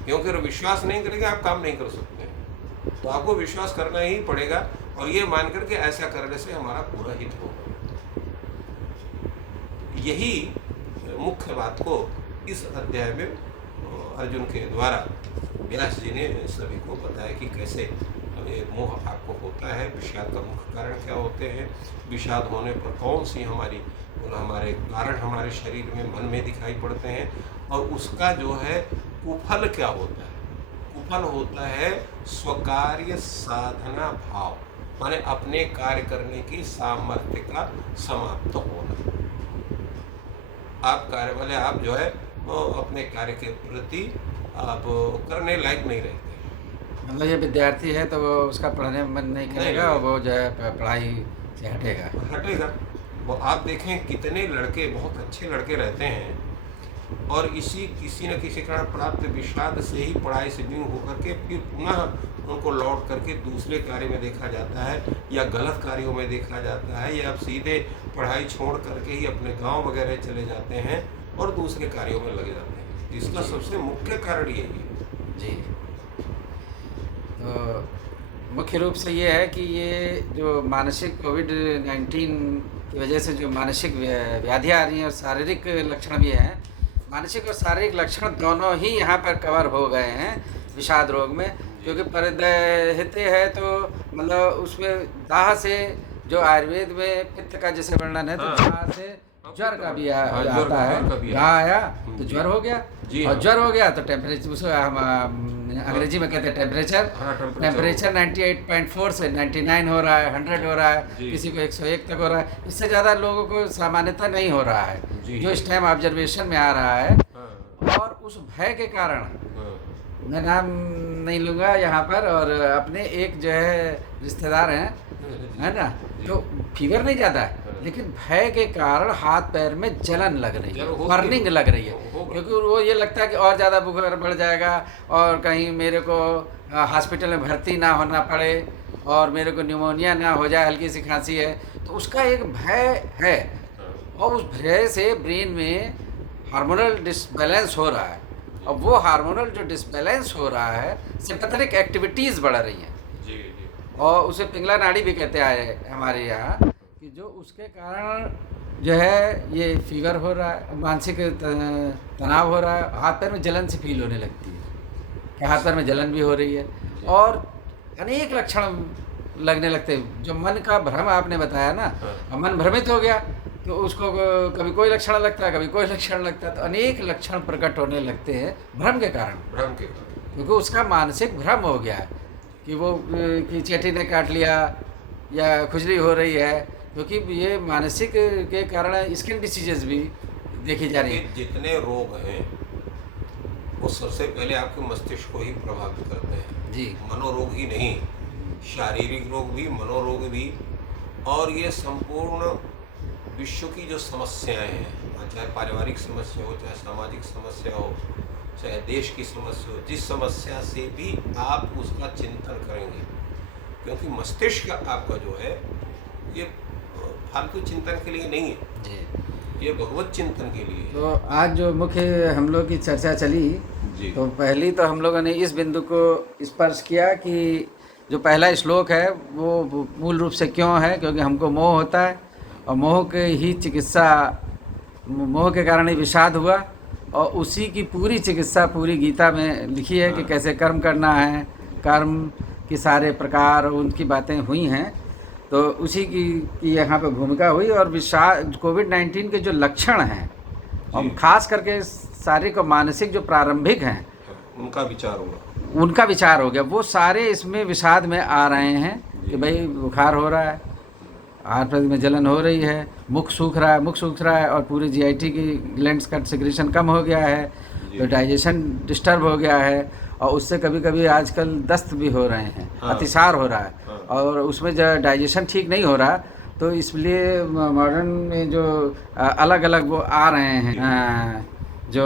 क्योंकि अगर विश्वास नहीं करेंगे आप काम नहीं कर सकते हैं। तो आपको विश्वास करना ही पड़ेगा और ये मान करके ऐसा करने से हमारा पूरा हित होगा। यही मुख्य बात को इस अध्याय में अर्जुन के द्वारा व्यास जी ने सभी को बताया कि कैसे ये मोह आपको होता है, विषाद का मुख्य कारण क्या होते हैं, विषाद होने पर कौन सी हमारे कारण हमारे शरीर में मन में दिखाई पड़ते हैं और उसका जो है कुफल क्या होता है। कुफल होता है स्वकार्य साधना भाव, माने अपने कार्य करने की सामर्थ्य का समाप्त होना। आप कार्य वाले आप जो है अपने कार्य के प्रति आप करने लायक नहीं रहते। मतलब ये विद्यार्थी है तो वो उसका पढ़ने में मन नहीं करेगा और वो जो है पढ़ाई से हटेगा। वो आप देखें कितने लड़के बहुत अच्छे लड़के रहते हैं और इसी किसी न किसी कारण प्राप्त विषाद से ही पढ़ाई से न्यू होकर के फिर पुनः उनको लौट करके दूसरे कार्य में देखा जाता है या गलत कार्यों में देखा जाता है या आप सीधे पढ़ाई छोड़ करके ही अपने गांव वगैरह चले जाते हैं और दूसरे कार्यों में लगे जाते हैं। इसका सबसे मुख्य कारण यही है। जी। तो मुख्य रूप से ये है कि ये जो मानसिक कोविड-19 की वजह से जो मानसिक व्याधियाँ आ रही हैं और शारीरिक लक्षण भी हैं, मानसिक और शारीरिक लक्षण दोनों ही यहाँ पर कवर हो गए हैं विषाद रोग में। क्योंकि परिदहित है तो मतलब उसमें दाह से जो आयुर्वेद में पित्त का जैसे वर्णन है तो दाह से ज्वर का भी आता है। यहाँ आया तो ज्वर हो गया और ज्वर हो गया तो टेम्परेचर उसको हम अंग्रेजी में कहते हैं टेम्परेचर 98.4 से 99 हो रहा है, 100 हो रहा है, किसी को 101 तक हो रहा है। इससे ज़्यादा लोगों को सामान्यता नहीं हो रहा है जो इस टाइम ऑब्जर्वेशन में आ रहा है। और उस भय के कारण मैं नाम नहीं लूँगा यहाँ पर और अपने एक जो है रिश्तेदार हैं है ना, तो फीवर नहीं ज़्यादा है लेकिन भय के कारण हाथ पैर में जलन लग रही है, बर्निंग लग रही है। क्योंकि वो ये लगता है कि और ज़्यादा बुखार बढ़ जाएगा और कहीं मेरे को हॉस्पिटल में भर्ती ना होना पड़े और मेरे को न्यूमोनिया ना हो जाए, हल्की सी खांसी है तो उसका एक भय है। और उस भय से ब्रेन में हार्मोनल डिसबैलेंस हो रहा है और वो हार्मोनल जो डिसबैलेंस हो रहा है सिम्पैथेटिक एक्टिविटीज़ बढ़ रही हैं और उसे पिंगला नाड़ी भी कहते हैं हमारे यहाँ, कि जो उसके कारण जो है ये फीवर हो रहा है, मानसिक तनाव हो रहा है, हाथ पैर में जलन से फील होने लगती है कि हाथ पैर में जलन भी हो रही है और अनेक लक्षण लगने लगते हैं। जो मन का भ्रम आपने बताया ना, मन भ्रमित हो गया तो उसको कभी कोई लक्षण लगता है कभी कोई लक्षण लगता है, तो अनेक लक्षण प्रकट होने लगते हैं भ्रम के कारण, क्योंकि उसका मानसिक भ्रम हो गया है कि वो कि चेटी ने काट लिया या खुजली हो रही है। क्योंकि ये मानसिक के कारण स्किन डिसीजेज भी देखी जा रही कि है। जितने रोग हैं वो सबसे पहले आपके मस्तिष्क को ही प्रभावित करते हैं। जी। मनोरोग ही नहीं, शारीरिक रोग भी, मनोरोग भी। और ये संपूर्ण विश्व की जो समस्याएं हैं, चाहे पारिवारिक समस्या हो, चाहे सामाजिक समस्या हो, चाहे देश की समस्या हो, जिस समस्या से भी आप उसका चिंतन करेंगे, क्योंकि मस्तिष्क आपका जो है ये फालतू चिंतन के लिए नहीं है, जी। ये भगवत चिंतन के लिए है। तो आज जो मुख्य हम लोग की चर्चा चली, जी। तो पहली तो हम लोगों ने इस बिंदु को स्पर्श किया कि जो पहला श्लोक है वो मूल रूप से क्यों है, क्योंकि हमको मोह होता है और मोह के ही चिकित्सा, मोह के कारण ही विषाद हुआ, और उसी की पूरी चिकित्सा पूरी गीता में लिखी है कि कैसे कर्म करना है, कर्म की सारे प्रकार उनकी बातें हुई हैं। तो उसी की यहाँ पे भूमिका हुई। और विषाद, कोविड-19 के जो लक्षण हैं और खास करके शारीरिक और मानसिक जो प्रारंभिक हैं उनका विचार होगा, उनका विचार हो गया, वो सारे इसमें विषाद में आ रहे हैं कि भाई बुखार हो रहा है, हाथ में जलन हो रही है, मुख सूख रहा है और पूरे जीआईटी की ग्लैंड्स का सिक्रीशन कम हो गया है, तो डाइजेशन डिस्टर्ब हो गया है, और उससे कभी कभी आजकल दस्त भी हो रहे हैं, अतिसार हो रहा है, और उसमें जो डाइजेशन ठीक नहीं हो रहा, तो इसलिए मॉडर्न में जो अलग अलग वो आ रहे हैं जो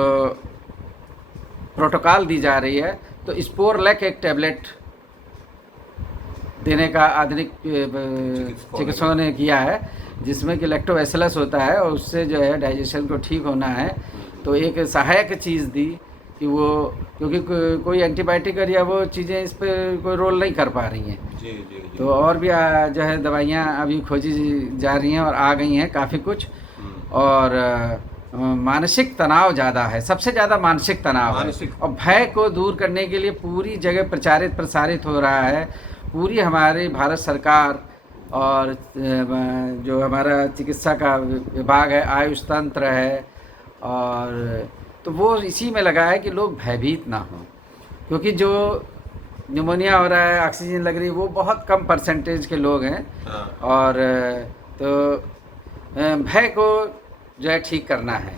प्रोटोकॉल दी जा रही है, तो स्पोरलेक एक टैबलेट देने का आधुनिक चिकित्सकों ने किया है, जिसमें कि लैक्टोबैसिलस होता है और उससे जो है डाइजेशन को ठीक होना है। तो एक सहायक चीज़ दी कि वो, क्योंकि कोई एंटीबायोटिक या वो चीज़ें इस पर कोई रोल नहीं कर पा रही हैं। जी जी जी। तो और भी जो है दवाइयाँ अभी खोजी जा रही हैं और आ गई हैं काफ़ी कुछ। और मानसिक तनाव ज़्यादा है, सबसे ज़्यादा मानसिक तनाव है, और भय को दूर करने के लिए पूरी जगह प्रचारित प्रसारित हो रहा है। पूरी हमारी भारत सरकार और जो हमारा चिकित्सा का विभाग है, आयुष तंत्र है, और तो वो इसी में लगा है कि लोग भयभीत ना हों, क्योंकि जो निमोनिया हो रहा है, ऑक्सीजन लग रही है, वो बहुत कम परसेंटेज के लोग हैं। और तो भय को जो है ठीक करना है,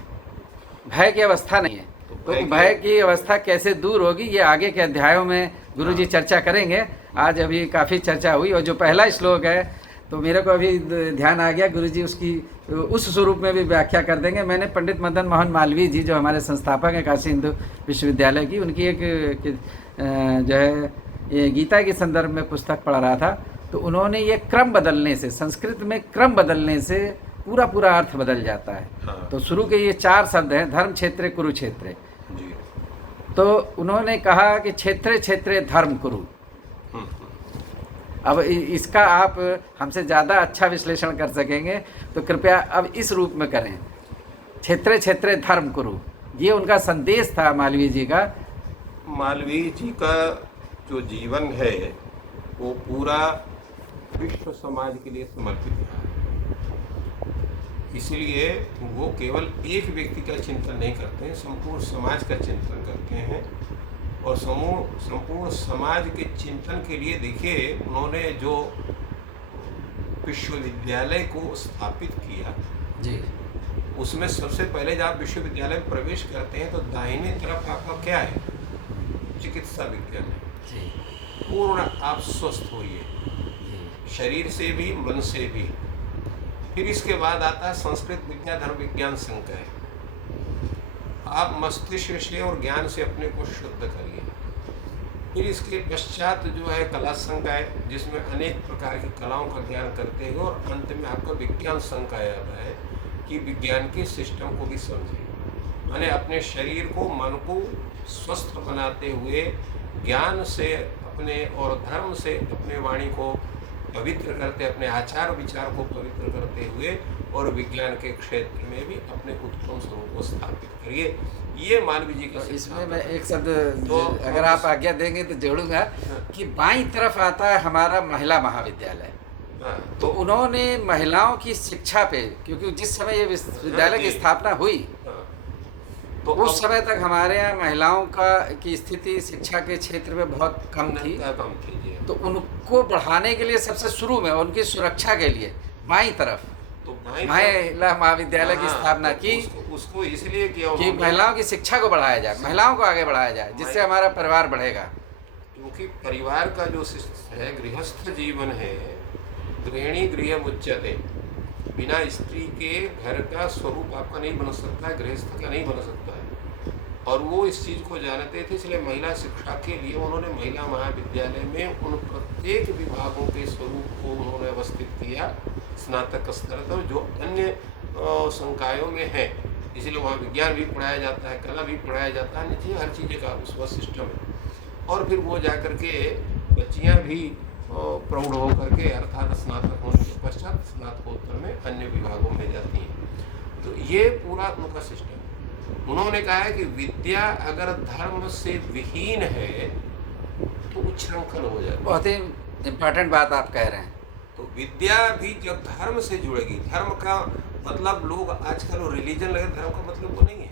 भय की अवस्था नहीं है। तो भय की अवस्था कैसे दूर होगी, ये आगे के अध्यायों में गुरुजी चर्चा करेंगे। आज अभी काफ़ी चर्चा हुई, और जो पहला श्लोक है तो मेरे को अभी ध्यान आ गया, गुरुजी उसकी उस स्वरूप में भी व्याख्या कर देंगे। मैंने पंडित मदन मोहन मालवीय जी, जो हमारे संस्थापक हैं काशी हिंदू विश्वविद्यालय की, उनकी एक जो है ये गीता के संदर्भ में पुस्तक पढ़ रहा था, तो उन्होंने ये क्रम बदलने से, संस्कृत में क्रम बदलने से पूरा अर्थ बदल जाता है। तो शुरू के ये 4 शब्द हैं, धर्म क्षेत्रे कुरुक्षेत्रे। तो उन्होंने कहा कि क्षेत्रे क्षेत्रे धर्म कुरु। अब इसका आप हमसे ज़्यादा अच्छा विश्लेषण कर सकेंगे, तो कृपया अब इस रूप में करें, क्षेत्रे क्षेत्रे धर्म कुरु। ये उनका संदेश था मालवीय जी का। मालवीय जी का जो जीवन है वो पूरा विश्व समाज के लिए समर्पित है, इसलिए वो केवल एक व्यक्ति का चिंतन नहीं करते हैं, संपूर्ण समाज का चिंतन करते हैं। और संपूर्ण समाज के चिंतन के लिए देखिए, उन्होंने जो विश्वविद्यालय को स्थापित किया जी, उसमें सबसे पहले जब आप विश्वविद्यालय में प्रवेश करते हैं तो दाहिने तरफ आपका क्या है, चिकित्सा विज्ञान है। पूर्ण आप स्वस्थ होइए, शरीर से भी मन से भी। फिर इसके बाद आता है संस्कृत विज्ञान धर्म विज्ञान संकाय। आप मस्तिष्क से और ज्ञान से अपने को शुद्ध करिए। फिर इसके पश्चात जो है कला संकाय, जिसमें अनेक प्रकार की कलाओं का ज्ञान करते हैं, और अंत में आपका विज्ञान संकाय आता है कि विज्ञान के सिस्टम को भी समझे, माने अपने शरीर को, मन को स्वस्थ बनाते हुए ज्ञान से अपने और धर्म से अपने वाणी को पवित्र करते, अपने आचार विचार को पवित्र करते हुए, और विज्ञान के क्षेत्र में भी अपने उत्तम स्वरूप को स्थापित करिए। ये मालवीय जी का। इसमें मैं एक शब्द तो अगर आप आज्ञा देंगे तो जोड़ूंगा कि बाईं तरफ आता है हमारा महिला महाविद्यालय। तो उन्होंने महिलाओं की शिक्षा पे, क्योंकि जिस समय ये विश्वविद्यालय की स्थापना हुई तो उस समय तक हमारे यहाँ महिलाओं की स्थिति शिक्षा के क्षेत्र में बहुत कम थी। तो उनको बढ़ाने के लिए सबसे शुरू में, उनकी सुरक्षा के लिए बाईं तरफ तो महिला महाविद्यालय की हाँ, स्थापना तो की उसको इसलिए किया कि उन्होंने, महिलाओं की शिक्षा को बढ़ाया जाए, महिलाओं को आगे बढ़ाया जाए, जिससे हमारा परिवार बढ़ेगा। क्योंकि परिवार का जो है गृहस्थ जीवन है, गृहिणी गृह मुच्यते, बिना स्त्री के घर का स्वरूप आपका नहीं बन सकता है, गृहस्थ का नहीं बन सकता है। और वो इस चीज़ को जानते थे, इसलिए महिला शिक्षा के लिए उन्होंने महिला महाविद्यालय में उन प्रत्येक विभागों के स्वरूप को उन्होंने अवस्थित किया स्नातक स्तर पर, जो अन्य संकायों में है। इसलिए वहाँ विज्ञान भी पढ़ाया जाता है, कला भी पढ़ाया जाता है, नीचे हर चीज़ का उस वह सिस्टम है। और फिर वो जा कर के बच्चियाँ भी प्रौढ़ होकर के अर्थात स्नातक होने के पश्चात स्नातकोत्तर में अन्य विभागों में जाती हैं। तो ये पूरा उनका सिस्टम है। उन्होंने कहा है कि विद्या अगर धर्म से विहीन है तो उच्छृंखल हो जाएगी। बहुत ही इम्पोर्टेंट बात आप कह रहे हैं। तो विद्या भी जब धर्म से जुड़ेगी, धर्म का मतलब लोग आजकल रिलीजन लगे, धर्म का मतलब वो नहीं है।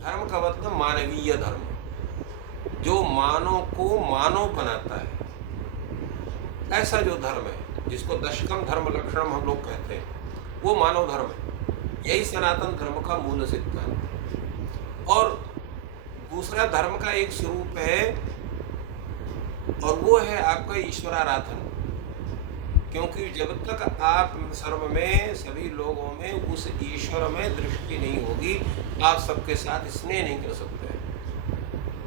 धर्म का मतलब मानवीय धर्म, जो मानव को मानव बनाता है, ऐसा जो धर्म है, जिसको दशकम धर्म लक्षणम हम लोग कहते हैं, वो मानव धर्म है। यही सनातन धर्म का मूल सिद्धांत है। और दूसरा धर्म का एक स्वरूप है, और वो है आपका ईश्वराराधन। क्योंकि जब तक आप सर्व में, सभी लोगों में उस ईश्वर में दृष्टि नहीं होगी, आप सबके साथ स्नेह नहीं कर सकते।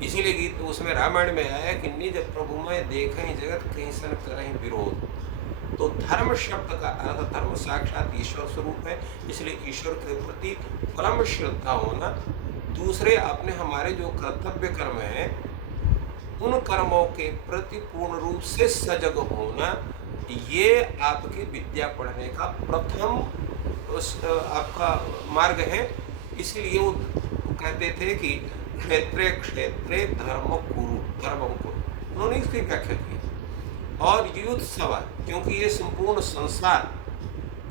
इसीलिए गीत उसमें रामायण में आया कि निज प्रभु में देखें जगत कहीं सन करें विरोध। तो धर्म शब्द का अर्थ, धर्म साक्षात ईश्वर स्वरूप है, इसलिए ईश्वर के प्रति परम श्रद्धा होना। दूसरे अपने हमारे जो कर्तव्य कर्म हैं, उन कर्मों के प्रति पूर्ण रूप से सजग होना, ये आपके विद्या पढ़ने का प्रथम आपका मार्ग है। इसलिए वो कहते थे कि क्षेत्रे क्षेत्रे धर्म कुरु, धर्मम कुरु, उन्होंने इसकी व्याख्या की। और युद्ध सभा, क्योंकि ये संपूर्ण संसार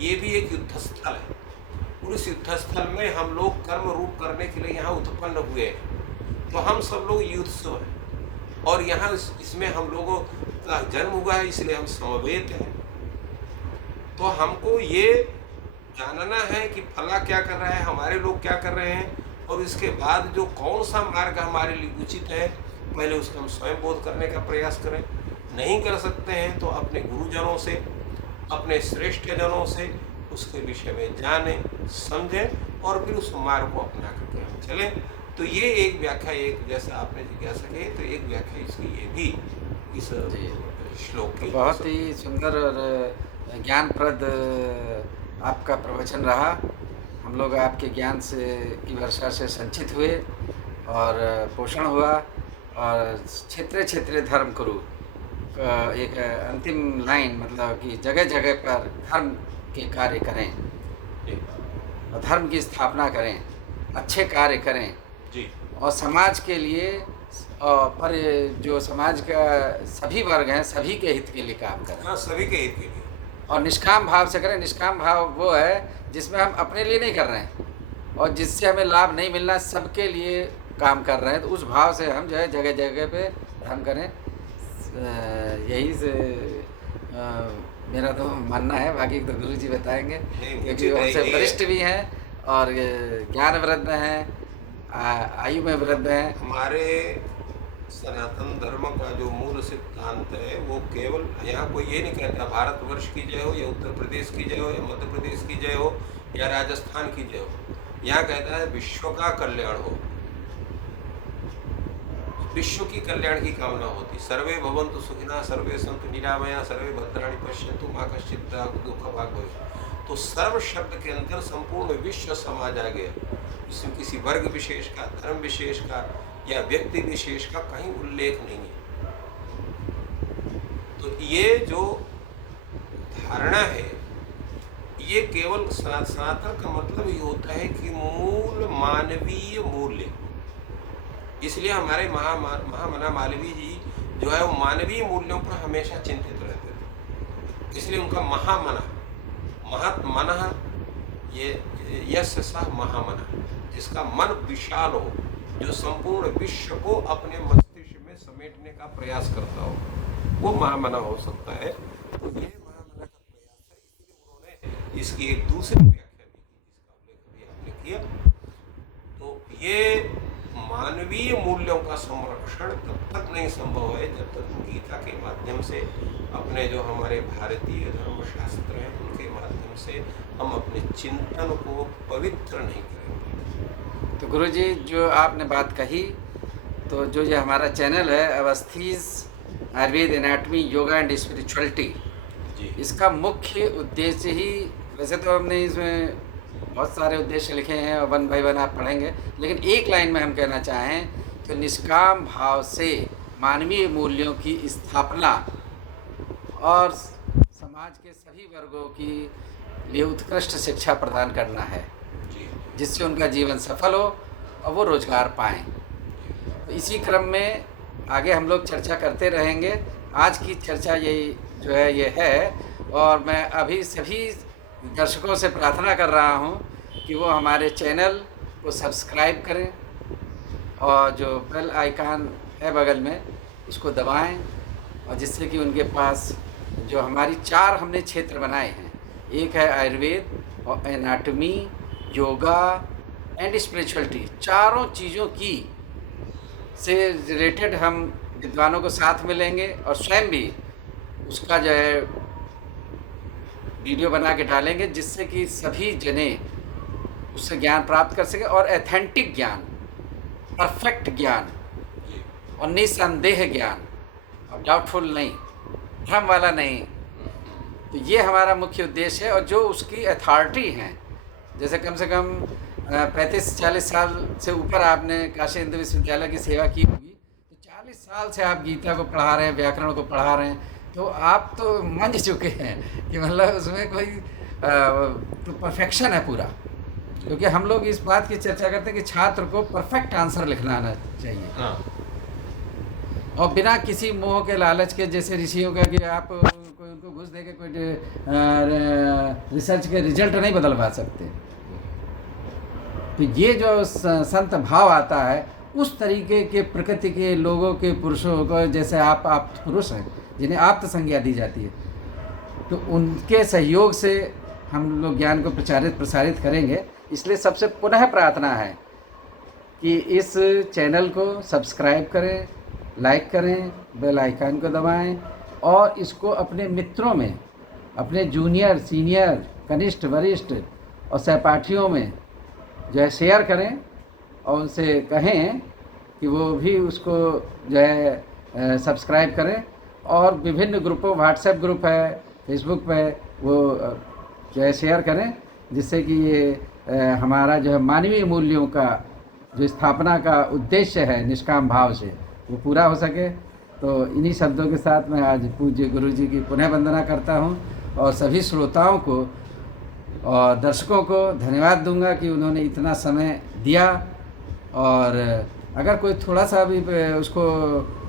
ये भी एक युद्ध स्थल है। उस युद्ध स्थल में हम लोग कर्म रूप करने के लिए यहाँ उत्पन्न हुए हैं। तो हम सब लोग युद्धस्व हैं, और यहाँ इसमें हम लोगों का जन्म हुआ है, इसलिए हम समवेत हैं। तो हमको ये जानना है कि फला क्या कर रहा है, हमारे लोग क्या कर रहे हैं, और इसके बाद जो कौन सा मार्ग हमारे लिए उचित है, पहले उसका हम स्वयं बोध करने का प्रयास करें। नहीं कर सकते हैं तो अपने गुरुजनों से, अपने श्रेष्ठ जनों से उसके विषय में जानें, समझें, और फिर उस मार्ग को अपना करके हम चलें। तो ये एक व्याख्या, एक जैसा आपने जिज्ञासा की, तो एक व्याख्या इसकी ये भी इस श्लोक की। बहुत ही सुंदर और ज्ञानप्रद आपका प्रवचन रहा। हम लोग आपके ज्ञान से की वर्षा से संचित हुए और पोषण हुआ। और क्षेत्रे क्षेत्रे धर्म कुरु, एक अंतिम लाइन, मतलब कि जगह जगह पर धर्म के कार्य करें, और धर्म की स्थापना करें, अच्छे कार्य करें जी। और समाज के लिए, पर जो समाज का सभी वर्ग हैं, सभी के हित के लिए काम करें। हाँ, सभी के हित के लिए, और निष्काम भाव से करें। निष्काम भाव वो है जिसमें हम अपने लिए नहीं कर रहे हैं, और जिससे हमें लाभ नहीं मिलना, सबके लिए काम कर रहे हैं। तो उस भाव से हम जो है जगह जगह पे धर्म करें। यही से मेरा तो मानना है, बाकी तो गुरु जी बताएंगे, क्योंकि वो हमसे वरिष्ठ भी हैं और ज्ञान वृद्ध हैं, आयु में वृद्ध हैं। हमारे सनातन धर्म का जो मूल सिद्धांत है, वो केवल, यहाँ कोई ये नहीं कहता भारतवर्ष की जय हो, या उत्तर प्रदेश की जय हो, या मध्य प्रदेश की जय हो, या राजस्थान की जय हो। यहाँ कहता है विश्व का कल्याण हो, विश्व की कल्याण की कामना होती। सर्वे भवन्तु सुखिनः, सर्वे सन्तु निरामया, सर्वे भद्राणि पश्यन्तु मा कश्चित् दुःख भाग् भवेत्। तो सर्व शब्द के अंदर संपूर्ण विश्व समा जा गया। इसमें किसी वर्ग विशेष का, धर्म विशेष का, या व्यक्ति विशेष का कहीं उल्लेख नहीं है। तो ये जो धारणा है, ये केवल सनातन का मतलब ही होता है कि मूल मानवीय मूल्य। इसलिए हमारे महामना मालवीय जी जो है, वो मानवीय मूल्यों पर हमेशा चिंतित रहते थे। इसलिए उनका महामना, महत्मनः, ये यस्य सः महामना, जिसका मन विशाल हो, जो संपूर्ण विश्व को अपने मस्तिष्क में समेटने का प्रयास करता हो, वो महामना हो सकता है। तो ये महामना का प्रयास है। इसलिए उन्होंने इसकी एक दूसरी व्याख्या भी की जिसका उल्लेख अभी आपने किया। तो ये मानवीय मूल्यों का संरक्षण तब तक नहीं संभव है जब तक गीता के माध्यम से, अपने जो हमारे भारतीय धर्मशास्त्र हैं उनके माध्यम से हम अपने चिंतन को पवित्र नहीं करेंगे। तो गुरुजी जो आपने बात कही, तो जो ये हमारा चैनल है Awasthi's Ayurveda anatomy yoga and spirituality, जी, इसका मुख्य उद्देश्य ही, वैसे तो हमने इसमें बहुत सारे उद्देश्य लिखे हैं और वन बाय वन आप पढ़ेंगे, लेकिन एक लाइन में हम कहना चाहें तो निष्काम भाव से मानवीय मूल्यों की स्थापना और समाज के सभी वर्गों की लिए उत्कृष्ट शिक्षा प्रदान करना है, जी, जिससे उनका जीवन सफल हो और वो रोजगार पाएं। तो इसी क्रम में आगे हम लोग चर्चा करते रहेंगे। आज की चर्चा यही जो है ये है, और मैं अभी सभी दर्शकों से प्रार्थना कर रहा हूँ कि वो हमारे चैनल को सब्सक्राइब करें और जो बेल आइकन है बगल में उसको दबाएं, और जिससे कि उनके पास जो हमारी 4 हमने क्षेत्र बनाए हैं, एक है आयुर्वेद और एनाटमी, योगा एंड स्पिरिचुअलिटी, चारों चीज़ों की से रिलेटेड हम विद्वानों को साथ में लेंगे और स्वयं भी उसका जो है वीडियो बना के डालेंगे, जिससे कि सभी जने उससे ज्ञान प्राप्त कर सके, और एथेंटिक ज्ञान, परफेक्ट ज्ञान जी, और निसंदेह ज्ञान, और डाउटफुल नहीं, भ्रम वाला नहीं। तो ये हमारा मुख्य उद्देश्य है। और जो उसकी अथॉरिटी हैं, जैसे कम से कम 35-40 साल से ऊपर आपने काशी हिंदू विश्वविद्यालय की सेवा की होगी, तो 40 साल से आप गीता को पढ़ा रहे हैं, व्याकरण को पढ़ा रहे हैं, तो आप तो मंझ चुके हैं कि मतलब उसमें कोई तो परफेक्शन है पूरा। क्योंकि हम लोग इस बात की चर्चा करते हैं कि छात्र को परफेक्ट आंसर लिखना आना चाहिए, हाँ, और बिना किसी मोह के लालच के, जैसे ऋषियों का कि आप कोई उनको घुस दे के कोई रिसर्च के रिजल्ट नहीं बदलवा सकते। तो ये जो संत भाव आता है, उस तरीके के प्रकृति के लोगों के पुरुषों को, जैसे आप पुरुष हैं जिन्हें आप्त संज्ञा दी जाती है, तो उनके सहयोग से हम लोग ज्ञान को प्रसारित करेंगे। इसलिए सबसे पुनः प्रार्थना है कि इस चैनल को सब्सक्राइब करें, लाइक करें, बेल आइकन को दबाएं, और इसको अपने मित्रों में, अपने जूनियर, सीनियर, कनिष्ठ, वरिष्ठ और सहपाठियों में जो है शेयर करें, और उनसे कहें कि वो भी उसको जो है सब्सक्राइब करें। और विभिन्न ग्रुपों, व्हाट्सएप ग्रुप है, फेसबुक पे, वो जो है शेयर करें, जिससे कि ये हमारा जो है मानवीय मूल्यों का जो स्थापना का उद्देश्य है निष्काम भाव से, वो पूरा हो सके। तो इन्हीं शब्दों के साथ मैं आज पूज्य गुरु जी की पुनः वंदना करता हूँ, और सभी श्रोताओं को और दर्शकों को धन्यवाद दूंगा कि उन्होंने इतना समय दिया। और अगर कोई थोड़ा सा भी उसको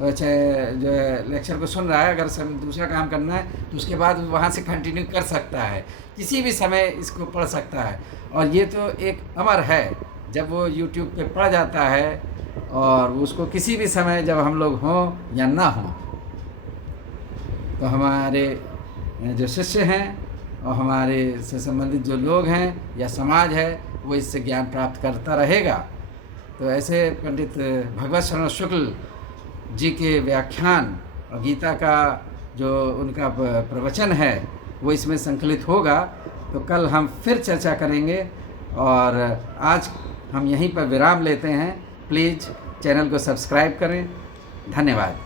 जो है लेक्चर को सुन रहा है, अगर दूसरा काम करना है तो उसके बाद वहाँ से कंटिन्यू कर सकता है, किसी भी समय इसको पढ़ सकता है। और ये तो एक अमर है, जब वो YouTube पे पढ़ जाता है, और उसको किसी भी समय जब हम लोग हों या ना हों, तो हमारे जो शिष्य हैं और हमारे से संबंधित जो लोग हैं या समाज है, वो इससे ज्ञान प्राप्त करता रहेगा। तो ऐसे पंडित भगवत शरण शुक्ल जी के व्याख्यान और गीता का जो उनका प्रवचन है वो इसमें संकलित होगा। तो कल हम फिर चर्चा करेंगे, और आज हम यहीं पर विराम लेते हैं। प्लीज़ चैनल को सब्सक्राइब करें। धन्यवाद।